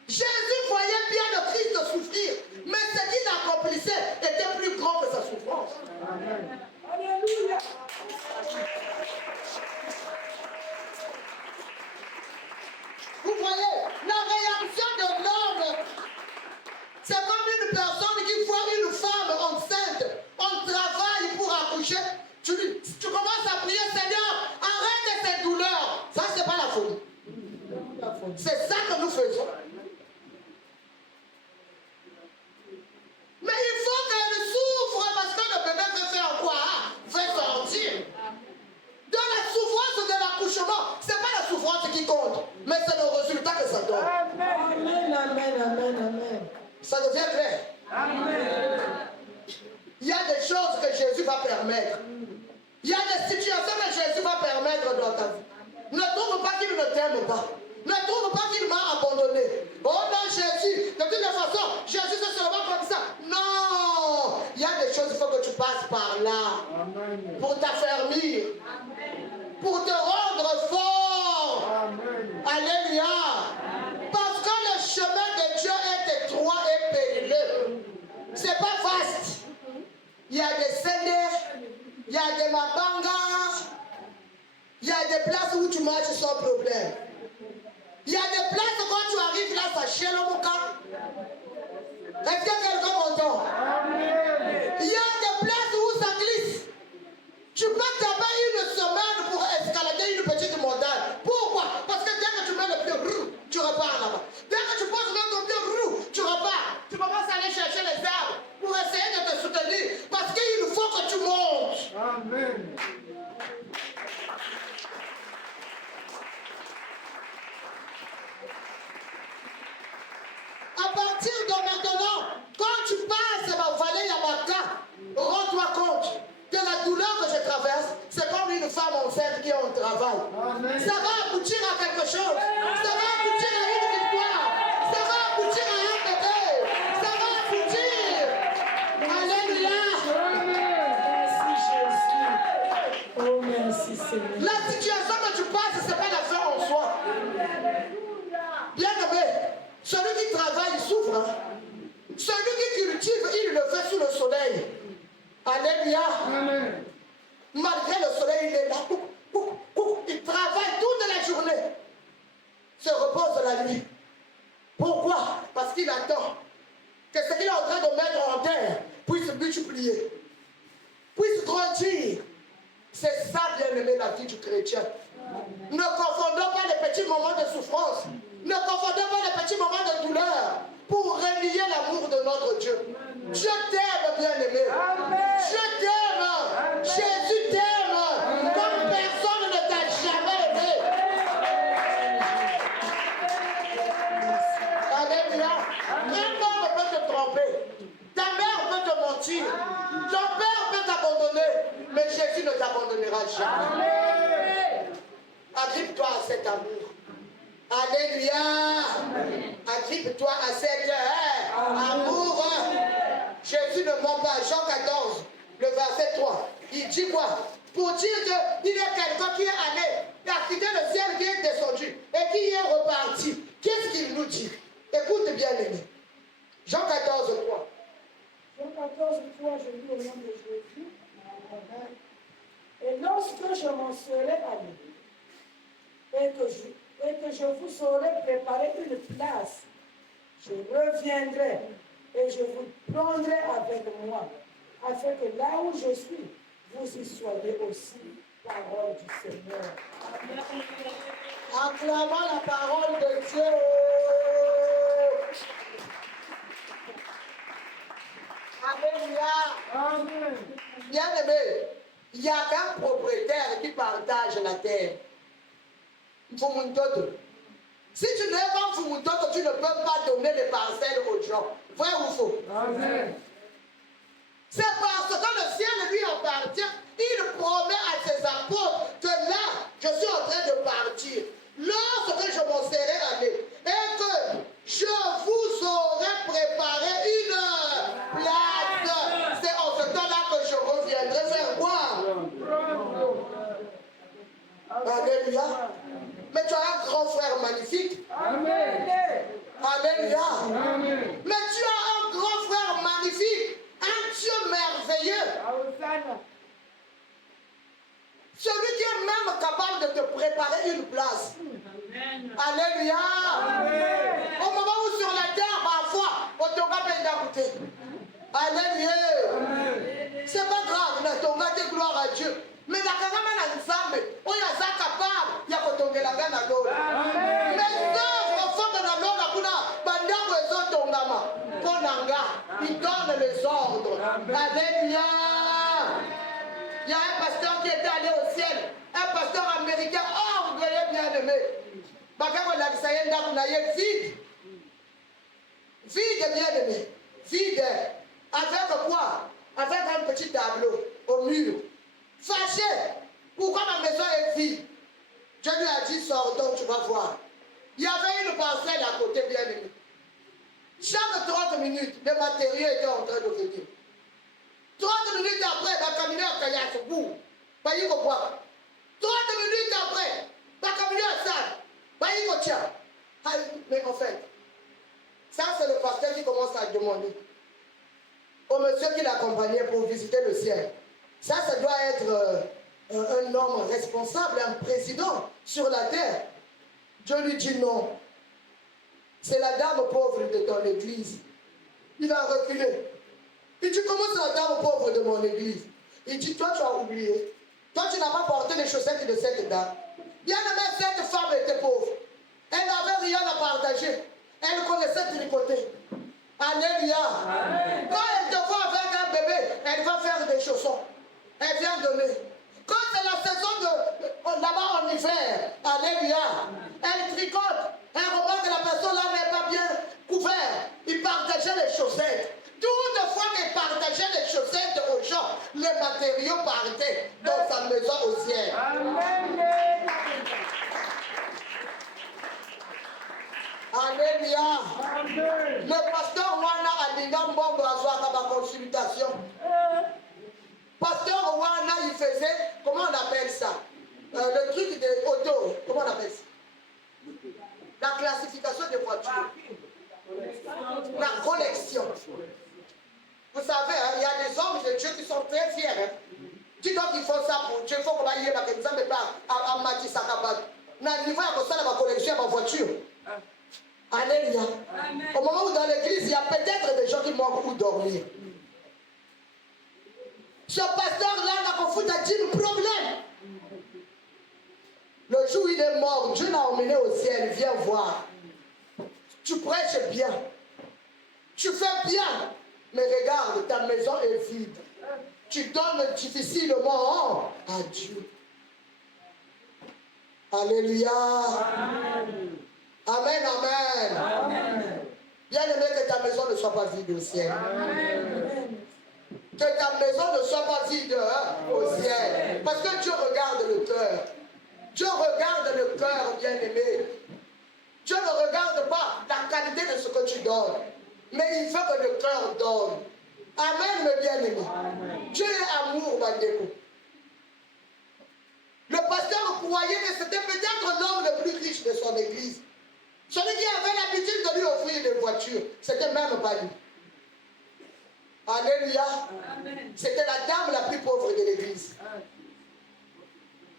Jésus voyait bien le Christ souffrir, mais ce qu'il accomplissait était plus grand que sa souffrance. Amen. Alléluia. Vous voyez, la réaction de l'homme, c'est comme une personne qui voit une femme enceinte, on travaille pour accoucher, tu commences à prier, Seigneur, arrête ces douleurs. Ça, c'est pas la folie. C'est ça que nous faisons. Mais il faut qu'elle souffre parce que le bébé veut faire quoi? Veut sortir. Dans la souffrance de l'accouchement, ce n'est pas la souffrance qui compte, mais c'est le résultat que ça donne. Amen, amen, amen, amen. Ça devient clair. Amen. Il y a des choses que Jésus va permettre. Il y a des situations que Jésus va permettre dans ta vie. Ne trouve pas qu'il ne t'aime pas. Ne trouve pas qu'il m'a abandonné. Oh non, Jésus, de toute façon, Jésus c'est seulement comme ça. Non, il y a des choses, il faut que tu passes par là. Amen. Pour t'affermir. Pour te rendre fort. Amen. Alléluia. Parce que le chemin de Dieu est étroit et périlleux. C'est pas vaste. Il y a des seigneurs, il y a des mabangas, il y a des places où tu marches sans problème. Il y a des places quand tu arrives là, ça chiale au cas. Est-ce que quelqu'un m'entend? Il y a des places où ça glisse. Tu peux taper une semaine pour escalader une petite montagne. Pourquoi? Parce que dès que tu mets le pied, tu repars là-bas. Dès que tu poses le pied, tu repars. Tu commences à aller chercher les arbres pour essayer de te soutenir. Parce qu'il faut que tu montes. Amen. À partir de maintenant, quand tu passes ma vallée Yamaka, rends-toi compte que la douleur que je traverse, c'est comme une femme enceinte qui est en travail. Amen. Ça va aboutir à quelque chose. Ça va aboutir à une victoire. Ça va aboutir à un bébé. Ça va aboutir. Alléluia. Merci Jésus. Oh, merci Seigneur. La situation que tu passes, ce n'est pas la fin en soi. Bien aimé, celui qui travaille, il souffre. Hein. Celui qui cultive, il le fait sous le soleil. Alléluia. Amen. Malgré le soleil, il est là. Il travaille toute la journée. Se repose la nuit. Pourquoi? Parce qu'il attend que ce qu'il est en train de mettre en terre puisse multiplier, puisse grandir. C'est ça, bien aimé, la vie du chrétien. Ne confondons pas les petits moments de souffrance. Ne confondons pas les petits moments de douleur pour relier l'amour de notre Dieu. Dieu t'aime, bien-aimé. Dieu t'aime. Jésus t'aime. Comme personne ne t'a jamais aimé. Alléluia. Un homme peut te tromper. Ta mère peut te mentir. Ton père peut t'abandonner. Mais Jésus ne t'abandonnera jamais. Agrippe-toi à cet amour. Alléluia. Agrippe-toi à cet amour. Jésus ne ment pas. Jean 14, le verset 3. Il dit quoi? Pour dire qu'il y a quelqu'un qui est allé, il a quitté le ciel, qui est descendu et qui est reparti. Qu'est-ce qu'il nous dit? Écoute bien, aimé. Jean 14, 3. Jean 14, 3, je lis au nom de Jésus. Et lorsque je m'en serai allé, et que je vous aurai préparé une place, je reviendrai et je vous prendrai avec moi, afin que là où je suis, vous y soyez aussi. Parole du Seigneur. Acclamons la parole de Dieu. Alléluia. Amen. Bien-aimé, il y a qu'un propriétaire qui partage la terre. Mfumuntoto. Si tu n'es pas Mfumuntoto, tu ne peux pas donner des parcelles aux gens. Vrai ou faux? Amen. C'est parce que le ciel lui appartient. Il promet à ses apôtres que là, je suis en train de partir. Lorsque je m'en serai allé et que je vous aurai préparé une place, c'est en ce temps-là que je reviendrai faire quoi? Alléluia. Mais tu as un grand frère magnifique. Amen. Alléluia. Amen. Mais tu as un grand frère magnifique. Un Dieu merveilleux. Celui qui est même capable de te préparer une place. Alléluia. Au moment où sur la terre, parfois, on te va pédagoter. Alléluia. C'est pas grave, on va te gloire à Dieu. Mais la caméra n'a jamais. On est capable. Il y a que tomber la gagne à l'eau. Mais œuvres font de la loi la kuna. Bandamo et autres tongama. Konanga. Il donne les ordres. Alléluia. Il y a un pasteur qui était allé au ciel. Un pasteur américain orgueilleux bien-aimé. Bakako l'Axayenda Kunaye vide. Vide bien-aimé. Vide. Avec quoi? Avec un petit tableau au mur. Fâché. Pourquoi ma maison est vide? Dieu lui a dit, sors donc, tu vas voir. Il y avait une parcelle à côté bien-aimé. Chaque 30 minutes, le matériau était en train de venir. 30 minutes après, le camion a caillé à ce bout. Pas y quoi. 30 minutes après, le camion a ça. Pas y quoi. Mais en fait, ça c'est le pasteur qui commence à demander au monsieur qui l'accompagnait pour visiter le ciel. Ça doit être un homme responsable, un président sur la terre. Dieu lui dit non. C'est la dame pauvre de ton église. Il a reculé. Il dit, comment c'est la dame pauvre de mon église? Il dit, toi tu as oublié. Toi tu n'as pas porté les chaussettes de cette dame. Bien aimé, cette femme était pauvre. Elle n'avait rien à partager. Elle connaissait tricoter. Alléluia. Amen. Quand elle te voit avec un bébé, elle va faire des chaussons. Elle vient donner. Quand c'est la saison de là-bas en hiver, alléluia, elle tricote. Elle remarque que la personne là n'est pas bien couverte. Il partageait les chaussettes. Toutefois qu'il partageait les chaussettes aux gens, les matériaux partaient dans sa maison au ciel. Amen. Alléluia. Amen. Le pasteur Wana a dit non, bon, à ma consultation. Pasteur Wana, il faisait, comment on appelle ça? Le truc de auto, comment on appelle ça? La classification des voitures. La collection. Vous savez, hein, il y a des hommes de Dieu qui sont très fiers. Hein. Dis donc qu'ils font ça pour Dieu. Il faut qu'on aille par exemple à Mati Sakabad. Dans le niveau de la collection de ma voiture. Alléluia. Au moment où dans l'église, il y a peut-être des gens qui manquent où dormir. Ce pasteur-là n'a qu'au foot à 10 problèmes. Le jour où il est mort, Dieu l'a emmené au ciel. Viens voir. Tu prêches bien. Tu fais bien. Mais regarde, ta maison est vide. Tu donnes difficilement à Dieu. Alléluia. Amen. Amen, amen. Amen. Bien aimé que ta maison ne soit pas vide au ciel. Amen. Que ta maison ne soit pas vide au ciel. Parce que Dieu regarde le cœur. Dieu regarde le cœur, bien aimé. Dieu ne regarde pas la qualité de ce que tu donnes. Mais il veut que le cœur donne. Amen, mes bien-aimés. Dieu est amour, Bandeko. Le pasteur croyait que c'était peut-être l'homme le plus riche de son église. Celui qui avait l'habitude de lui offrir des voitures, c'était même pas lui. Alléluia. C'était la dame la plus pauvre de l'église.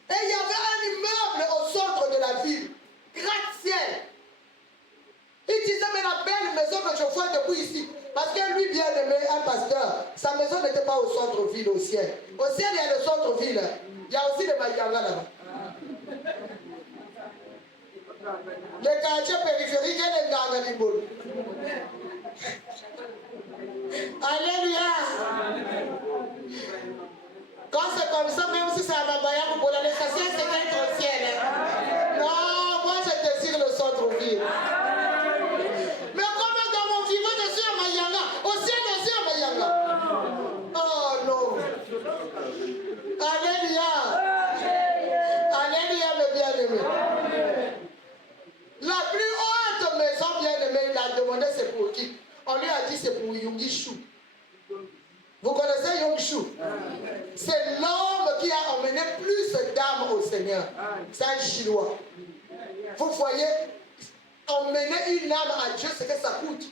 Et il y avait un immeuble au centre de la ville, gratte-ciel. Il Il disait, mais la belle maison que je vois depuis ici. Parce que lui, bien aimé, un pasteur, sa maison n'était pas au centre-ville, au ciel. Au ciel, il y a le centre-ville. Il y a aussi les Mayanga là-bas. Les quartiers périphériques et les Ganganibol. Alléluia. Quand c'est comme ça, même si c'est à Mabaya, pour la l'essentiel, c'est d'être au ciel. Non, moi je désire le centre-ville. Mais comme dans mon vivant, je suis à Mayanga. Au ciel, je suis à Mayanga. Oh non. Alléluia. Alléluia, mes bien-aimés. La plus haute maison bien-aimée, il a demandé c'est pour qui? On lui a dit c'est pour Yungishu. Vous connaissez Yungishu? C'est l'homme qui a emmené plus d'âmes au Seigneur. C'est un Chinois. Vous voyez, emmener une âme à Dieu, c'est que ça coûte.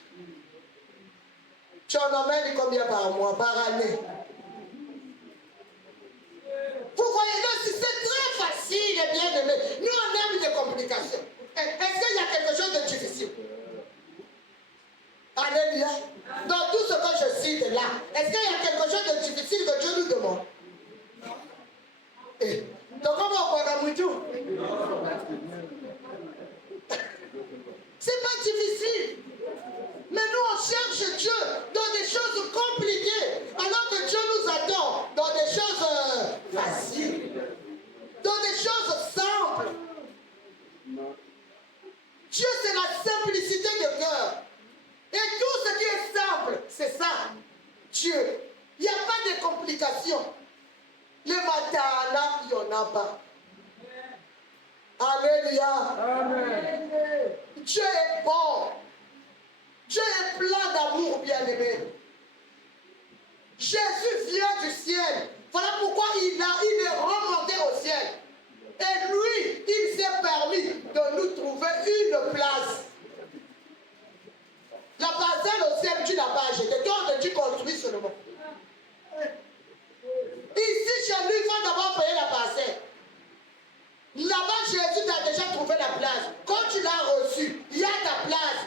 Tu en emmènes combien par mois, par année? Vous voyez, c'est très facile, bien aimé. Nous, on aime des complications. Est-ce qu'il y a quelque chose de difficile? Alléluia. Dans tout ce que je cite là, est-ce qu'il y a quelque chose de difficile que Dieu nous demande? Donc, comment on va tout? C'est pas difficile. Mais nous, on cherche Dieu dans des choses compliquées, alors que Dieu nous attend dans des choses faciles, dans des choses simples. Dieu, c'est la simplicité de cœur. Et tout ce qui est simple, c'est ça. Dieu. Il n'y a pas de complications. Les matins, il n'y en a pas. Alléluia. Amen. Dieu est bon. Dieu est plein d'amour, bien-aimé. Jésus vient du ciel. Voilà pourquoi il est remonté au ciel. Et lui, il s'est permis de nous trouver une place. La parcelle au ciel, tu n'as pas acheté. Toi, tu construis seulement. Ici, chez lui, il faut d'abord payer la parcelle. Là-bas, Jésus t'a déjà trouvé la place. Quand tu l'as reçu, il y a ta place.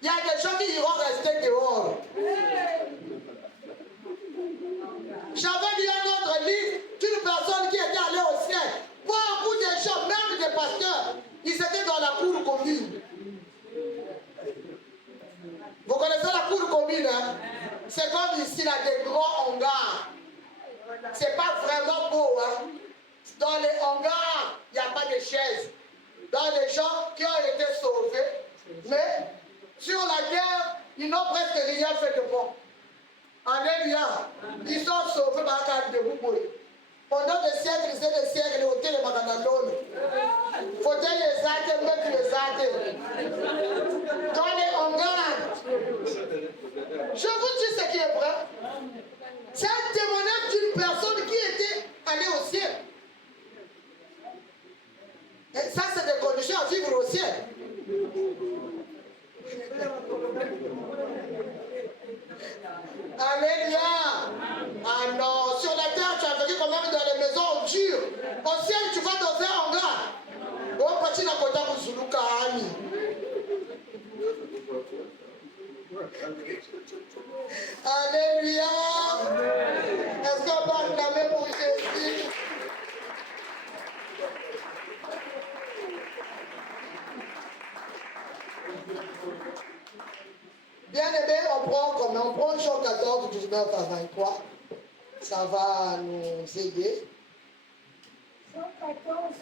Il y a des gens qui iront rester dehors. J'avais lu un autre livre d'une personne qui était allée au ciel. Beaucoup de gens, même des pasteurs, ils étaient dans la cour commune. Vous connaissez la cour commune, hein? C'est comme ici, là, des grands hangars. C'est pas vraiment beau, hein? Dans les hangars, il n'y a pas de chaises. Dans les gens qui ont été sauvés, mais sur la guerre, ils n'ont presque rien fait de bon. Alléluia. Ils sont sauvés par la de Bouboui. Pendant des siècles et des siècles, au thé de Maganalone. Faut-il les arrêter, mettre les arrêter. Dans les hangars. Je vous dis ce qui est vrai. C'est un témoignage d'une personne qui était allée au ciel. Et ça, c'est des conditions à vivre au ciel. Alléluia. Ah non, sur la terre, tu as vécu quand même dans les maisons dures. Au ciel, tu vas dans un hangar. Oh, petit Nakota Muzuluka Ami. Alléluia. Est-ce qu'on va acclamer pour Jésus? Bien aimé, on prend Jean 14, 19 à 23. Ça va nous aider. Jean 14,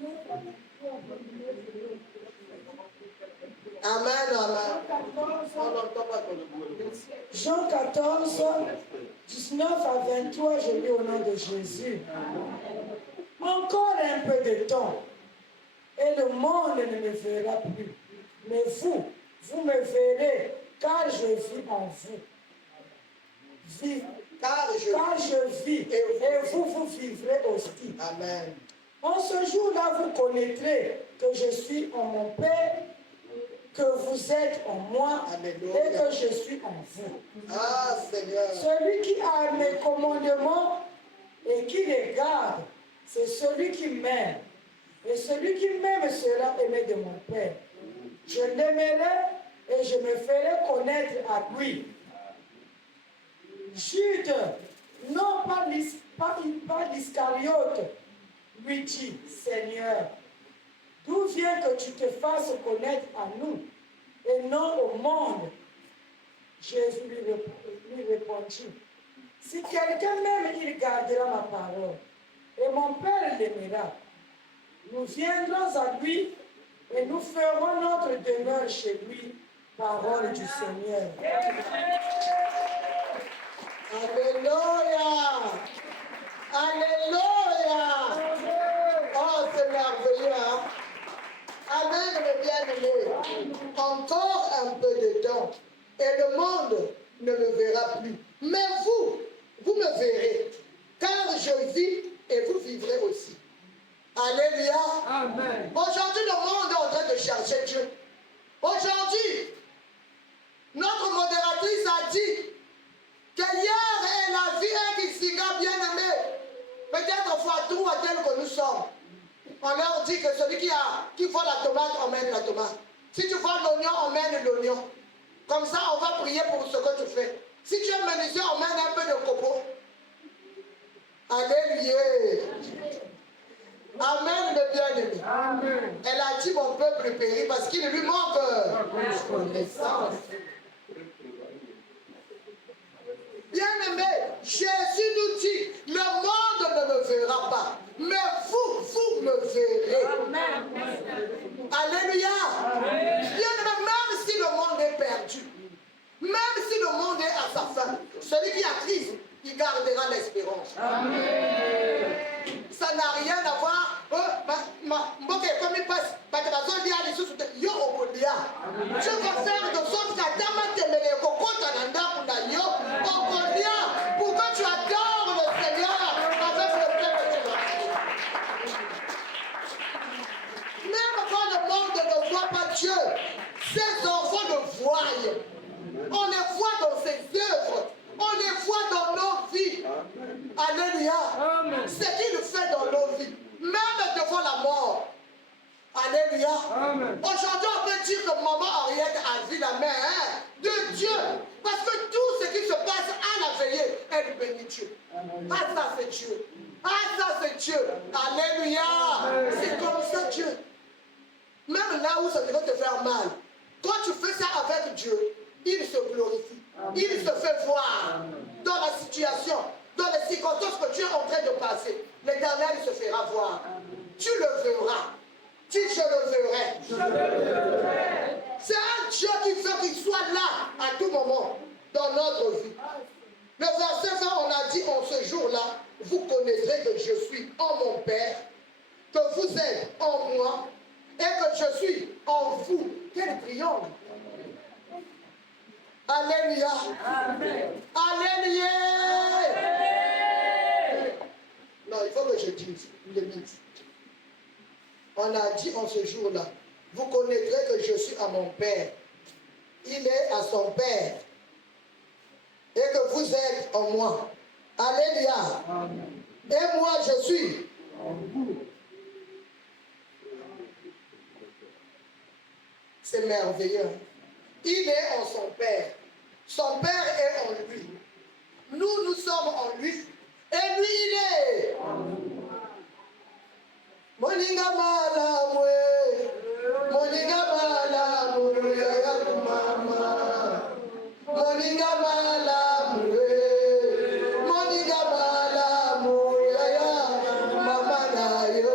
19 à 23. Amen, amen. Jean 14, 19 à 23, je lis au nom de Jésus. Encore un peu de temps, et le monde ne me verra plus. Mais vous, vous me verrez, car je vis en vous. Car je vis, et vous vivrez aussi. Amen. En ce jour-là, vous connaîtrez que je suis en mon Père, que vous êtes en moi, Alléluia. et que je suis en vous. Ah, Seigneur. Celui qui a mes commandements et qui les garde, c'est celui qui m'aime. Et celui qui m'aime sera aimé de mon Père. Je l'aimerai et je me ferai connaître à lui. Jude, non pas l'Iscariote, lui dit, Seigneur, d'où vient que tu te fasses connaître à nous et non au monde? Jésus lui répondit, si quelqu'un m'aime, il gardera ma parole, et mon Père l'aimera. Nous viendrons à lui et nous ferons notre demeure chez lui. Parole du Seigneur. Alléluia. Alléluia. Oh, c'est merveilleux. Hein? Amen, mes bien-aimés. Encore un peu de temps et le monde ne me verra plus. Mais vous me verrez, car je vis et vous vivrez aussi. Alléluia. Amen. Aujourd'hui, le monde est en train de chercher Dieu. Aujourd'hui, notre modératrice a dit que hier elle a vu un Kisinga bien-aimé, peut-être Fatou à tel que nous sommes. On leur dit que celui qui voit la tomate emmène la tomate. Si tu vois l'oignon, emmène l'oignon. Comme ça, on va prier pour ce que tu fais. Si tu es menuisier, emmène un peu de copeaux. Alléluia. Amen, mes bien-aimés. Amen. Elle a dit mon peuple périt parce qu'il lui manque connaissance. Bien-aimé, Jésus nous dit, le monde ne me verra pas, mais vous me verrez. Alléluia. Bien-aimé, même si le monde est perdu, même si le monde est à sa fin, celui qui a Christ, il gardera l'espérance. Ça n'a rien à voir. Comme il passe, je vais faire de sorte qu'à pour que tu adores le Seigneur avec le cœur de ton âme. Même quand le monde ne voit pas Dieu, ses enfants le voient. On les voit dans ses œuvres. On les voit dans nos vies. Alléluia. Ce qu'il fait dans nos vies, même devant la mort. Alléluia. Aujourd'hui, on peut dire que maman Henriette a vu la main de Dieu. Parce que tout ce qui se passe à la veillée, elle bénit Dieu. Ah, ça c'est Dieu. Ah, ça c'est Dieu. Alléluia. C'est comme ça Dieu. Même là où ça devrait te faire mal, quand tu fais ça avec Dieu, il se glorifie. Il se fait voir dans la situation, dans les circonstances que tu es en train de passer. L'Éternel se fera voir. Tu le verras. Tu je le verrai. C'est un Dieu qui fait qu'il soit là à tout moment dans notre vie. Le verset 20, on a dit en ce jour-là, vous connaîtrez que je suis en mon Père, que vous êtes en moi et que je suis en vous. Quel triomphe! Alléluia. Amen. Alléluia. Non, il faut que je dise le mythe. On a dit en ce jour-là, vous connaîtrez que je suis à mon Père. Il est à son Père. Et que vous êtes en moi. Alléluia. Amen. Et moi, je suis en vous. C'est merveilleux. Il est en son Père. Son Père est en lui. Nous sommes en lui. Et lui, il est en nous. Moninga malamwe, moninga malamwe, ya mama. Moninga malamwe, moninga malamwe, ya mama na yo.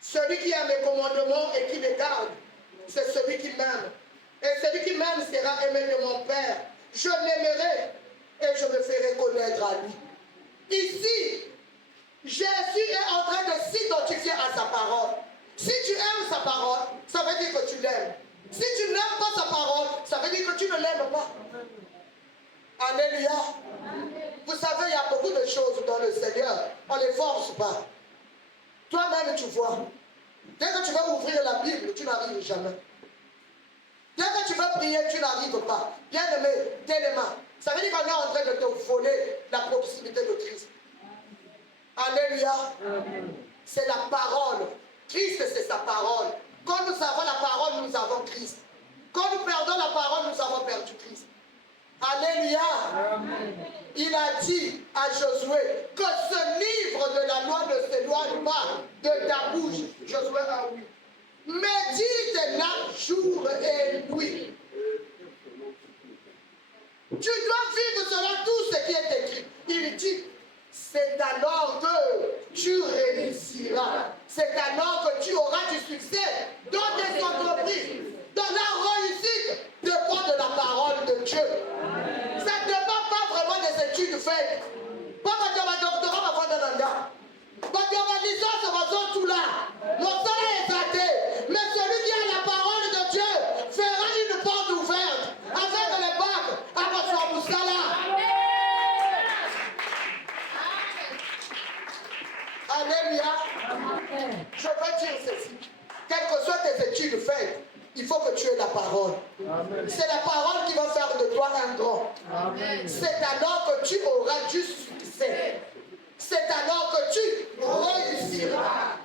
Celui qui a mes commandements et qui les garde, c'est celui qui m'aime. Et celui qui m'aime sera aimé de mon Père. Je l'aimerai et je me ferai connaître à lui. Ici, Jésus est en train de s'identifier à sa parole. Si tu aimes sa parole, ça veut dire que tu l'aimes. Si tu n'aimes pas sa parole, ça veut dire que tu ne l'aimes pas. Alléluia. Vous savez, il y a beaucoup de choses dans le Seigneur. On ne les force pas. Toi-même, tu vois. Dès que tu vas ouvrir la Bible, tu n'arrives jamais. Dès que tu vas prier, tu n'arrives pas. Bien-aimé, tellement. Ça veut dire qu'on est en train de te voler la proximité de Christ. Alléluia. C'est la parole. Christ, c'est sa parole. Quand nous avons la parole, nous avons Christ. Quand nous perdons la parole, nous avons perdu Christ. Alléluia. Il a dit à Josué que ce livre de la loi ne s'éloigne pas de ta bouche. Josué a oui. Médite jour et nuit. Tu dois vivre selon tout ce qui est écrit. Il dit, c'est alors que tu réussiras. C'est alors que tu auras du succès dans tes entreprises, dans la réussite dépend de la parole de Dieu. Ça ne dépend pas vraiment des études faites. Pas que tu as un doctorat avant d'Ananda. Pas que tu as une licence avant tout là. Mon salaire est traité. Mais celui qui a la parole de Dieu fera une porte ouverte avec les bacs à votre moussala. Alléluia. Je veux dire ceci. Quelles que soient tes études faites, il faut que tu aies la parole. C'est la parole qui va faire de toi un grand. C'est alors que tu auras du succès. C'est alors que tu réussiras.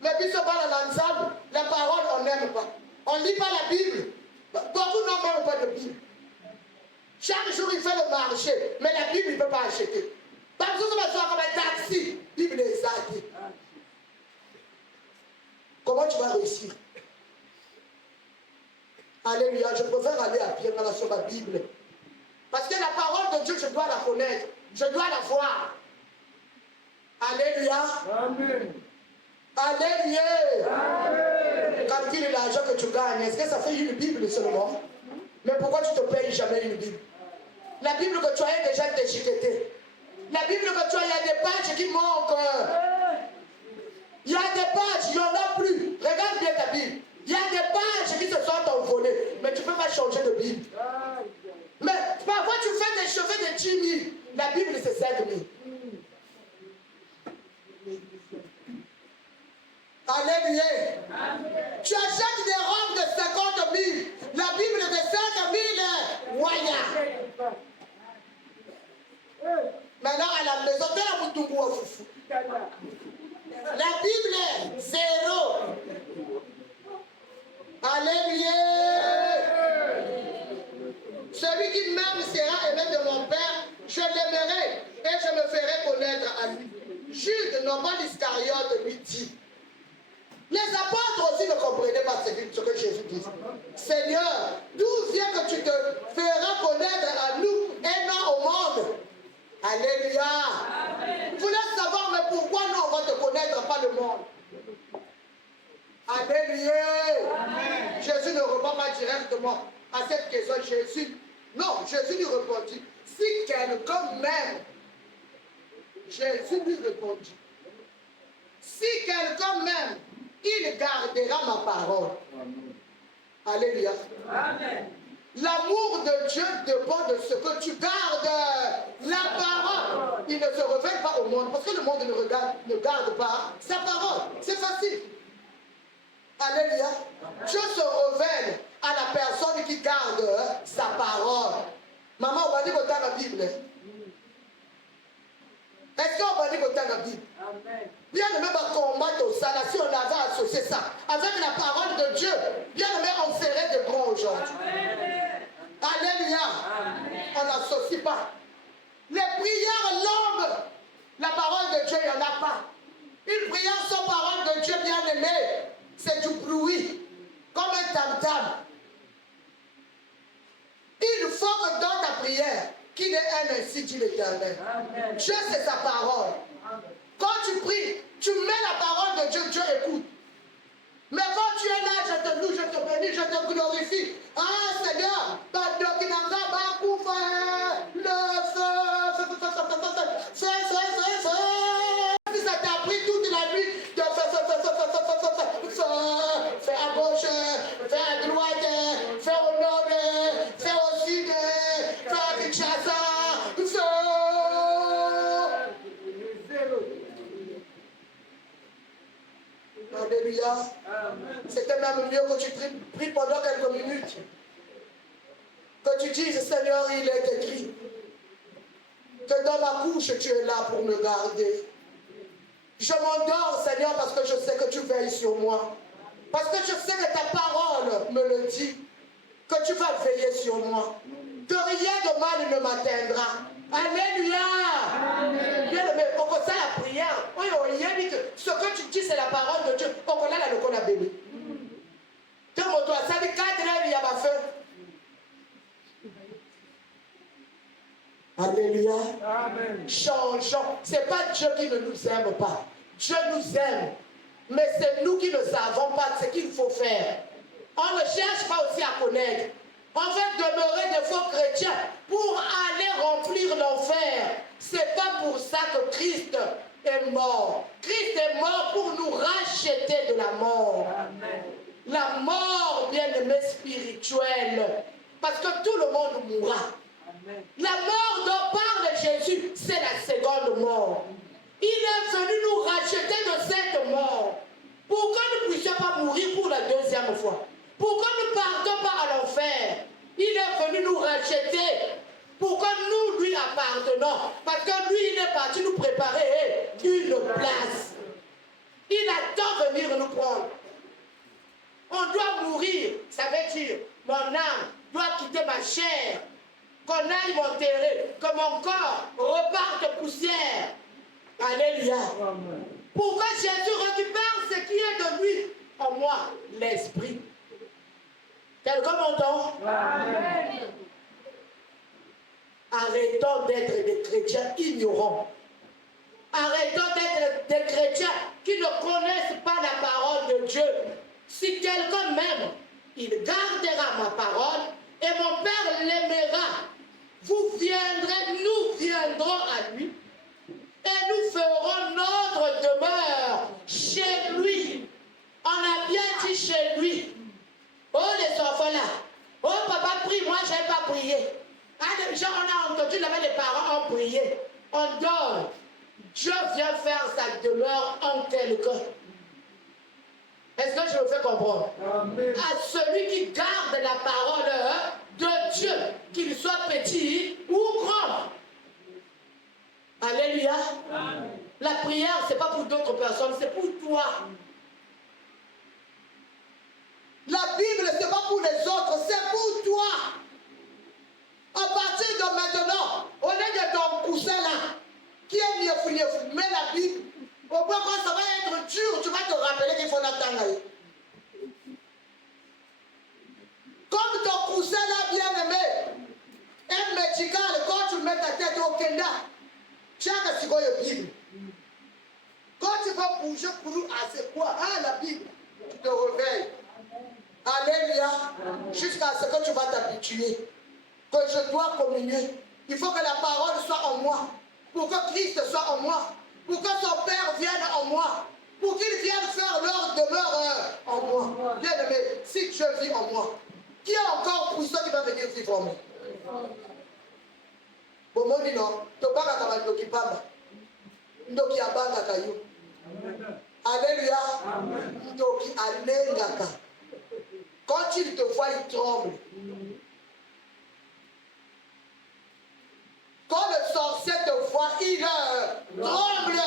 Mais puis ce pas l'ensemble, la parole, on n'aime pas. On ne lit pas la Bible. Beaucoup n'ont même pas de Bible. Chaque jour, il fait le marché, mais la Bible, il ne peut pas acheter. Par exemple, on va faire comme un taxi, Bible est zadée. Comment tu vas réussir? Alléluia, je préfère aller à pied dans sur ma Bible. Parce que la parole de Dieu, je dois la connaître. Je dois la voir. Alléluia. Amen. Alléluia. Amen. Calcule l'argent que tu gagnes. Est-ce que ça fait une Bible seulement? Mais pourquoi tu ne te payes jamais une Bible? La Bible que tu as est déjà déchiquetée. La Bible que tu as, il y a des pages qui manquent. Il y a des pages, il n'y en a plus. Regarde bien ta Bible. Il y a des pages qui se sont envolées. Mais tu ne peux pas changer de Bible. Mais parfois tu fais des cheveux de 10 000. La Bible c'est 5 000. Alléluia. Tu achètes des robes de 50 000. La Bible de 5 000. Waya. Maintenant à la maison, tu as un bouton à foufou. La Bible est 0. Alléluia. Celui qui m'aime sera aimé de mon Père. Je l'aimerai et je me ferai connaître à lui. Jude, non pas l'Iscariote, lui dit. Les apôtres aussi ne comprenaient pas ce que Jésus dit. Seigneur, d'où vient que tu te feras connaître à nous et non au monde? Alléluia. Vous voulez savoir, mais pourquoi nous on va te connaître, pas le monde? Alléluia. Amen. Jésus ne répond pas directement à cette question. Jésus lui répondit. Si quelqu'un m'aime, Jésus lui répondit. Si quelqu'un m'aime, il gardera ma parole. Amen. Alléluia. Amen. L'amour de Dieu dépend de ce que tu gardes. La parole. Il ne se révèle pas au monde. Parce que le monde ne garde pas sa parole. C'est facile. Alléluia. Dieu se révèle à la personne qui garde sa parole. Maman, on va dire que tu as la Bible. Est-ce qu'on va dire que tu as la Bible? Bien aimé, on va combattre au salaire si on avait associé ça avec la parole de Dieu. Bien aimé, on serait de grands aujourd'hui. Alléluia. On n'associe pas. Les prières longues, la parole de Dieu, il n'y en a pas. Une prière sans parole de Dieu, bien aimé, c'est du bruit, comme un tam-tam. Il faut que dans ta prière, qu'il ait un ainsi dit l'Éternel. Dieu, c'est sa parole. Quand tu Si ça t'a pris toute la nuit de faire à gauche, faire à droite, faire au nord, faire au sud, faire à Kinshasa, Alléluia. C'était même mieux que tu pries pendant quelques minutes. Que tu dises, Seigneur, il est écrit que dans ma couche, tu es là pour me garder. Je m'endors, Seigneur, parce que je sais que tu veilles sur moi. Parce que je sais que ta parole me le dit. Que tu vas veiller sur moi. Que rien de mal ne m'atteindra. Alléluia. Bien aimé, on fait la prière. Ce que tu dis, c'est la parole de Dieu. On connaît la locale bébé. De mon doigt, ça dit 4 heures, il y a ma feu. Alléluia. Amen. Changeons. Ce n'est pas Dieu qui ne nous aime pas. Dieu nous aime. Mais c'est nous qui ne savons pas ce qu'il faut faire. On ne cherche pas aussi à connaître. On veut demeurer des faux chrétiens pour aller remplir l'enfer. Ce n'est pas pour ça que Christ est mort. Christ est mort pour nous racheter de la mort. Amen. La mort, bien-aimée, spirituelle. Parce que tout le monde mourra. Amen. La mort dont parle Jésus, c'est la seconde mort. Il est venu nous racheter de cette mort. Pourquoi ne puissions pas mourir pour la deuxième fois? Pourquoi ne partons pas à l'enfer? Il est venu nous racheter. Pourquoi nous lui appartenons? Parce que lui, il est parti nous préparer une place. Il attend venir nous prendre. On doit mourir. Ça veut dire, mon âme doit quitter ma chair. Qu'on aille m'enterrer, que mon corps reparte poussière. Alléluia. Amen. Pourquoi Jésus récupère ce qui est de lui en moi, l'esprit. Quelqu'un m'entend? Amen. Arrêtons d'être des chrétiens ignorants. Arrêtons d'être des chrétiens qui ne connaissent pas la parole de Dieu. Si quelqu'un m'aime, il gardera ma parole et mon Père l'aimera. Vous viendrez, nous viendrons à lui et nous ferons notre demeure chez lui. On a bien dit chez lui. Oh les enfants là, oh papa prie, moi je n'ai pas prié. Ah, déjà on a entendu là-bas les parents ont prié. On dort. Dieu vient faire sa demeure en quelqu'un. Est-ce que je me fais comprendre? Amen. À celui qui garde la parole de Dieu, qu'il soit petit ou grand. Alléluia. Amen. La prière, ce n'est pas pour d'autres personnes, c'est pour toi. La Bible, ce n'est pas pour les autres, c'est pour toi. À partir de maintenant, au lieu de ton coussin là, qui est mieux, mets la Bible. Au point quand ça va être dur, tu vas te rappeler qu'il faut l'attendre. Comme ton coussin là, bien aimé, un médical, quand tu mets ta tête au Kenda, tu as la Bible. Quand tu vas bouger pour nous, ah c'est quoi? Ah la Bible, tu te réveilles. Alléluia. Jusqu'à ce que tu vas t'habituer. Que je dois communier. Il faut que la parole soit en moi. Pour que Christ soit en moi. Pour que son Père vienne en moi. Pour qu'il vienne faire leur demeure en moi. Bien aimé, si Dieu vit en moi, qui est encore pour ceux qui va venir vivre en moi? Bon, moi, non. Tu vas pas te pamba. Ndoki abanga kayo. Alléluia. Ndoki alengaka. Quand il te voit, il tremble. Quand le sorcier te voit, il tremble.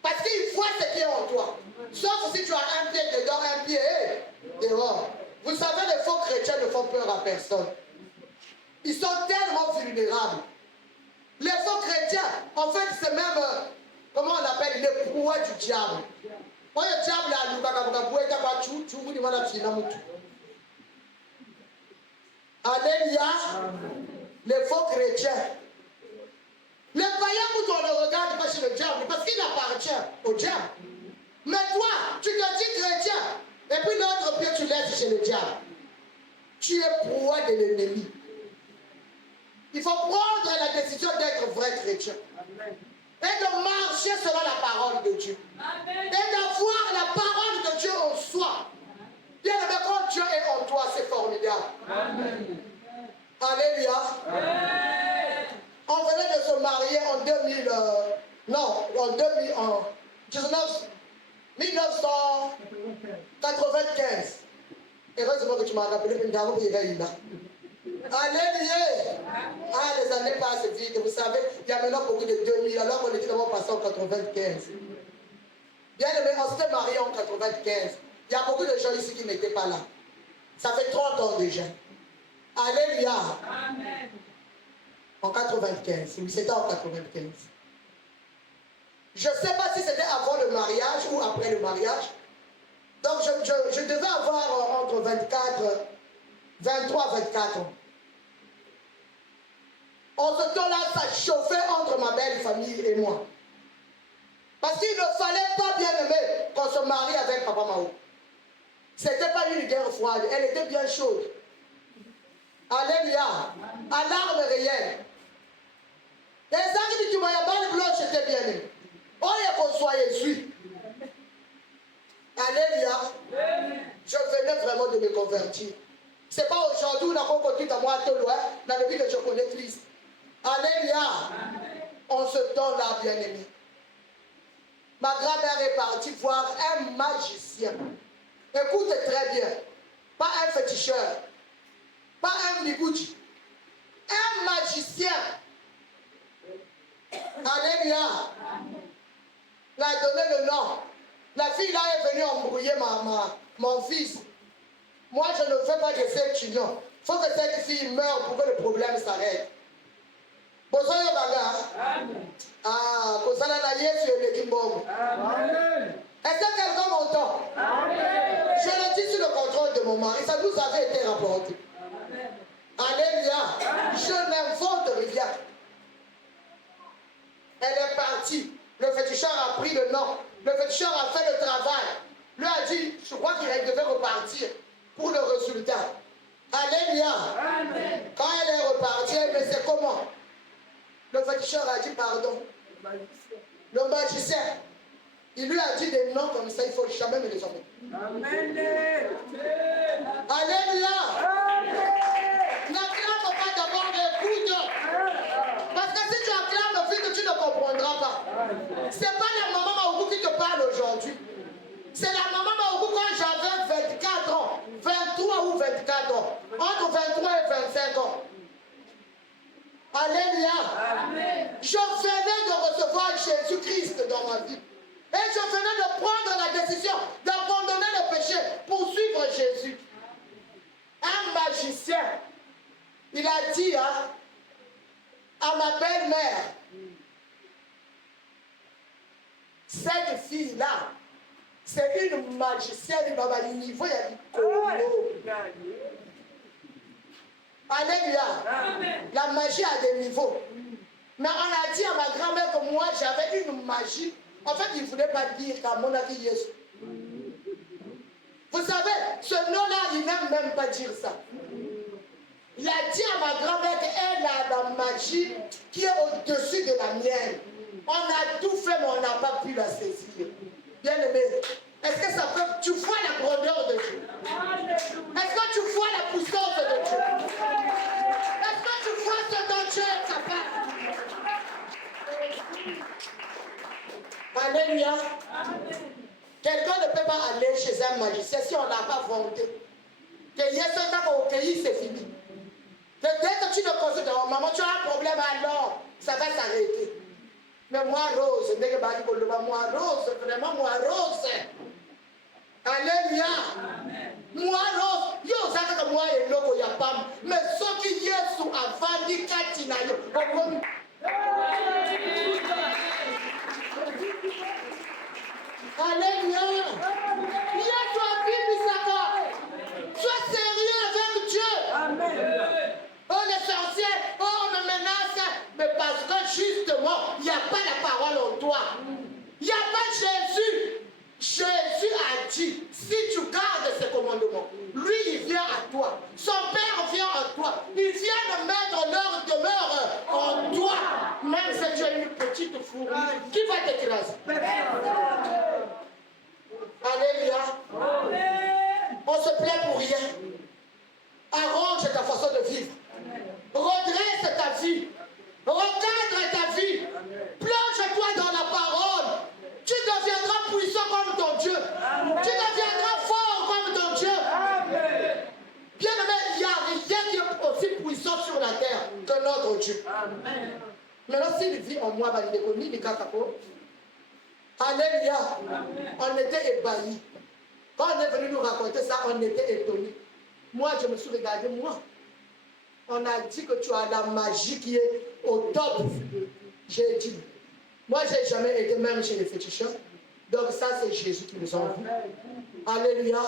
Parce qu'il voit ce qui est en toi. Sauf si tu as un pied dedans, un pied dehors. Vous savez, les faux chrétiens ne font peur à personne. Ils sont tellement vulnérables. Les faux chrétiens, en fait, c'est même, comment on l'appelle, les prouets du diable. Quand le diable a Alléluia. Les faux chrétiens. Les païens, où on ne regarde pas chez le diable, parce qu'il appartient au diable. Mais toi, tu te dis chrétien, et puis l'autre pied, tu laisses chez le diable. Tu es proie de l'ennemi. Il faut prendre la décision d'être vrai chrétien. Et de marcher selon la parole femme de Dieu. Et d'avoir la parole de Dieu en soi. Bien aimé, quand Dieu est en toi, c'est formidable. Alléluia. On venait de se marier en 1995. Heureusement que tu m'as rappelé que nous avons pris là. Alléluia. Ah, les années passent vite. Vous savez, il y a maintenant beaucoup de 2000, alors qu'on était d'abord passé en 95. Bien aimé, on s'était marié en 95. Il y a beaucoup de gens ici qui n'étaient pas là. Ça fait 30 ans déjà. Alléluia. Amen. En 95. Oui, c'était en 95. Je ne sais pas si c'était avant le mariage ou après le mariage. Donc, je devais avoir entre 23 24 ans. En ce temps-là, ça chauffait entre ma belle famille et moi. Parce qu'il ne fallait pas, bien aimé, qu'on se marie avec Papa Mao. Ce n'était pas une guerre froide, elle était bien chaude. Alléluia. Alarme réelle. Les amis du Mayabal blanche étaient bien aimés. Oh, il y a qu'on soit Jésus. Alléluia. Je venais vraiment de me convertir. Ce n'est pas aujourd'hui où on a conduit à moi à tout loin, dans le but que je connais Christ. Alléluia. En ce temps-là, bien aimé. Ma grand-mère est partie voir un magicien. Écoute très bien. Pas un féticheur. Pas un bigouti. Un magicien. Alléluia. Il a donné le nom. La fille là est venue embrouiller mon fils. Moi, je ne veux pas de cette union. Il faut que cette fille meure pour que le problème s'arrête. Bonsoir, Yogaga. Ah, Kosala na Yesu et Kimbogo. Est-ce que quelqu'un m'entend? Je le dis sur le contrôle de mon mari. Ça nous avait été rapporté. Alléluia. Je n'invente rien. Elle est partie. Le féticheur a pris le nom. Le féticheur a fait le travail. Lui a dit, je crois qu'il devait repartir pour le résultat. Alléluia. Quand elle est repartie, mais c'est comment? Le féticheur a dit pardon. Le magicien, il lui a dit des noms comme ça, il ne faut jamais me les nommer. Alléluia. N'acclame pas d'abord, écoute. Parce que si tu acclames vite, tu ne comprendras pas. Ce n'est pas la maman Maougou qui te parle aujourd'hui. C'est la maman Maougou quand j'avais 24 ans, 23 ou 24 ans, entre 23 et 25 ans. Alléluia. Amen. Je venais de recevoir Jésus-Christ dans ma vie. Et je venais de prendre la décision d'abandonner le péché pour suivre Jésus. Un magicien, il a dit à ma belle-mère, cette fille-là, c'est une magicienne, il va le niveau, il y a du Congo. Alléluia. Amen. La magie a des niveaux. Mais on a dit à ma grand-mère que moi j'avais une magie. En fait, il ne voulait pas dire qu'à mon avis Jésus. Vous savez, ce nom-là, il n'aime même pas dire ça. Il a dit à ma grand-mère qu'elle a la magie qui est au-dessus de la mienne. On a tout fait, mais on n'a pas pu la saisir. Bien aimé, est-ce que ça peut... Tu vois la grandeur de Dieu? Est-ce que tu vois la puissance de Dieu? Est-ce que tu vois ce dont Dieu est capable? Alléluia. Quelqu'un ne peut pas aller chez un magicien si on n'a pas volonté. Que hier, ce temps qu'on cueillit, c'est fini. Dès que tu ne consultes, maman, tu as un problème, alors ça va s'arrêter. Mais moi, Rose, moi, Rose, vraiment, moi, Rose. Alléluia. Moi, Rose, yo, ça fait que moi, et l'eau, il y a pas. Mais ce qui y est sous avant, il y a Alléluia. Sois sérieux avec Dieu. Amen. Oh, les sorciers, oh, on me menace. Mais parce que justement, il n'y a pas la parole en toi. Il n'y a pas Jésus. Jésus a dit, si tu gardes ses commandements, lui, il vient à toi. Son Père vient à toi. Il vient de mettre leur demeure en toi. Même si tu es une petite fourmi, qui va t'écraser? Maintenant, s'il vit en moi, alléluia, on était ébahis. Quand on est venu nous raconter ça, on était étonnés. Moi, je me suis regardé, moi. On a dit que tu as la magie qui est au top. J'ai dit, moi, je n'ai jamais été même chez les féticheurs. Donc ça, c'est Jésus qui nous envoie. Alléluia.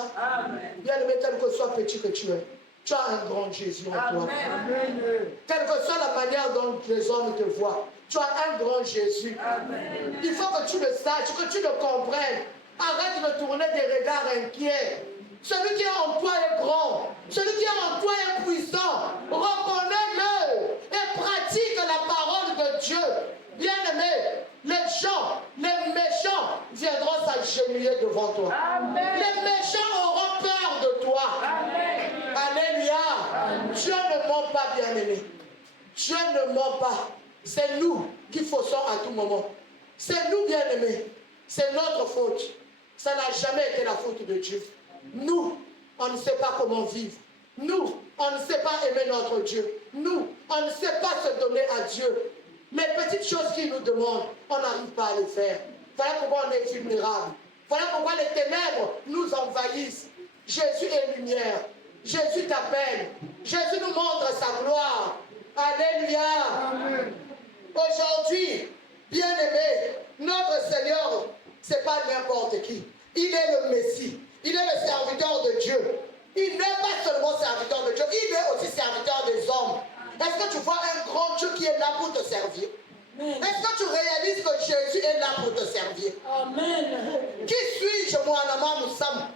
Bien aimé, quel que soit petit que tu es, tu as un grand Jésus en toi. Amen. Quelle que soit la manière dont les hommes te voient, tu as un grand Jésus. Amen. Il faut que tu le saches, que tu le comprennes. Arrête de tourner des regards inquiets. Celui qui est en toi est grand. Celui qui est en toi est puissant. Reconnais-le et pratique la parole de Dieu. Bien-aimé, les gens, les méchants viendront s'agenouiller devant toi. Amen. Les méchants auront peur de toi. Amen. Alléluia. Dieu ne ment pas, bien-aimé. Dieu ne ment pas. C'est nous qui faussons à tout moment. C'est nous, bien-aimés. C'est notre faute. Ça n'a jamais été la faute de Dieu. Nous, on ne sait pas comment vivre. Nous, on ne sait pas aimer notre Dieu. Nous, on ne sait pas se donner à Dieu. Les petites choses qu'il nous demande, on n'arrive pas à les faire. Voilà pourquoi on est vulnérable. Voilà pourquoi les ténèbres nous envahissent. Jésus est lumière. Jésus t'appelle. Jésus nous montre sa gloire. Alléluia. Amen. Aujourd'hui, bien-aimé, notre Seigneur, ce n'est pas n'importe qui. Il est le Messie. Il est le serviteur de Dieu. Il n'est pas seulement serviteur de Dieu, il est aussi serviteur des hommes. Est-ce que tu vois un grand Dieu qui est là pour te servir? Amen. Est-ce que tu réalises que Jésus est là pour te servir? Amen. Qui suis-je, moi, Nama Moussam?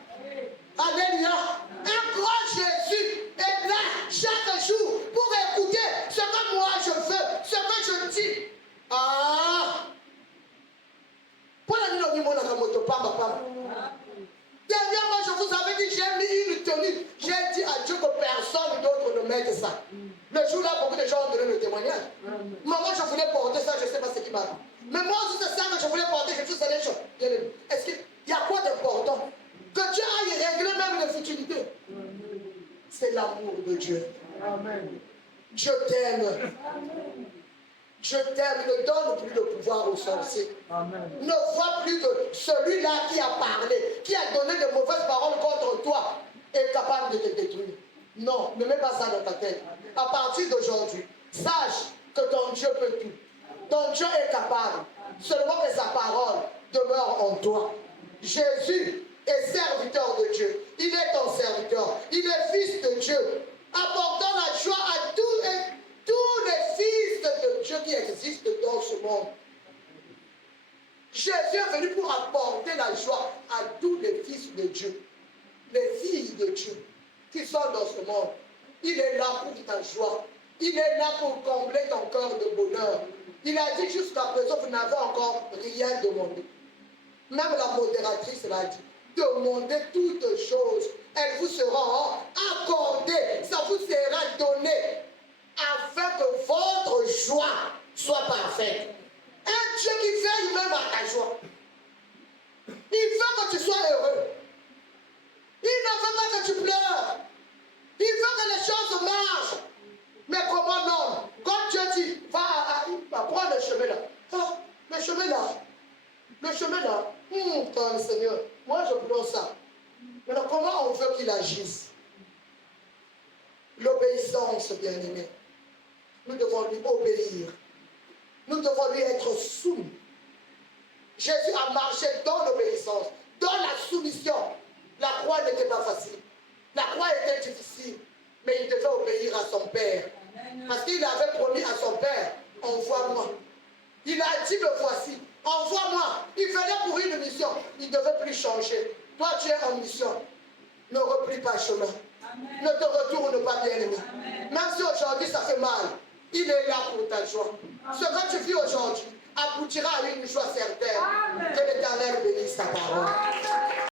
Alléluia. Un grand Jésus est là chaque jour pour écouter ce que moi je veux, ce que je dis. Ah! Pour la nuit, on a dernièrement, je vous avais dit, j'ai mis une tenue. J'ai dit à Dieu que personne d'autre ne mette ça. Le jour-là, beaucoup de gens ont donné le témoignage. Maman, je voulais porter ça, je ne sais pas ce qui m'arrive. Mais moi aussi, c'est ça que je voulais porter, je faisais les choses. Est-ce qu'il y a quoi d'important? Que Dieu aille régler même les futilités. C'est l'amour de Dieu. Amen. Dieu t'aime. Je t'aime, ne donne plus de pouvoir aux sorciers. Amen. Ne vois plus que celui-là qui a parlé, qui a donné de mauvaises paroles contre toi, est capable de te détruire. Non, ne mets pas ça dans ta tête. À partir d'aujourd'hui, sache que ton Dieu peut tout. Ton Dieu est capable. Seulement que sa parole demeure en toi. Jésus est serviteur de Dieu. Il est ton serviteur. Il est fils de Dieu. Apportant la joie à tous les fils de Dieu qui existent dans ce monde. Jésus est venu pour apporter la joie à tous les fils de Dieu, les filles de Dieu qui sont dans ce monde. Il est là pour ta joie. Il est là pour combler ton cœur de bonheur. Il a dit jusqu'à présent, vous n'avez encore rien demandé. Même la modératrice l'a dit. Demandez toutes choses. Elles vous seront accordées. Ça vous sera donné. Afin que votre joie soit parfaite. Un Dieu qui veille même à ta joie. Il veut que tu sois heureux. Il ne veut pas que tu pleures. Il veut que les choses marchent. Mais comment non? Quand Dieu dit, va prendre le chemin là. Ah, le chemin là. Le chemin là. Ton Seigneur, moi je prends ça. Maintenant, comment on veut qu'il agisse? L'obéissance, bien-aimé. Nous devons lui obéir. Nous devons lui être soumis. Jésus a marché dans l'obéissance, dans la soumission. La croix n'était pas facile. La croix était difficile. Mais il devait obéir à son Père. Parce qu'il avait promis à son Père, envoie-moi. Il a dit, me voici, envoie-moi. Il venait pour une mission. Il ne devait plus changer. Toi, tu es en mission. Ne replie pas chemin. Amen. Ne te retourne pas, bien-aimé. Même si aujourd'hui ça fait mal, il est là pour ta joie. Amen. Ce que tu vis aujourd'hui aboutira à une joie certaine. Amen. Que l'Éternel bénisse ta parole. Amen.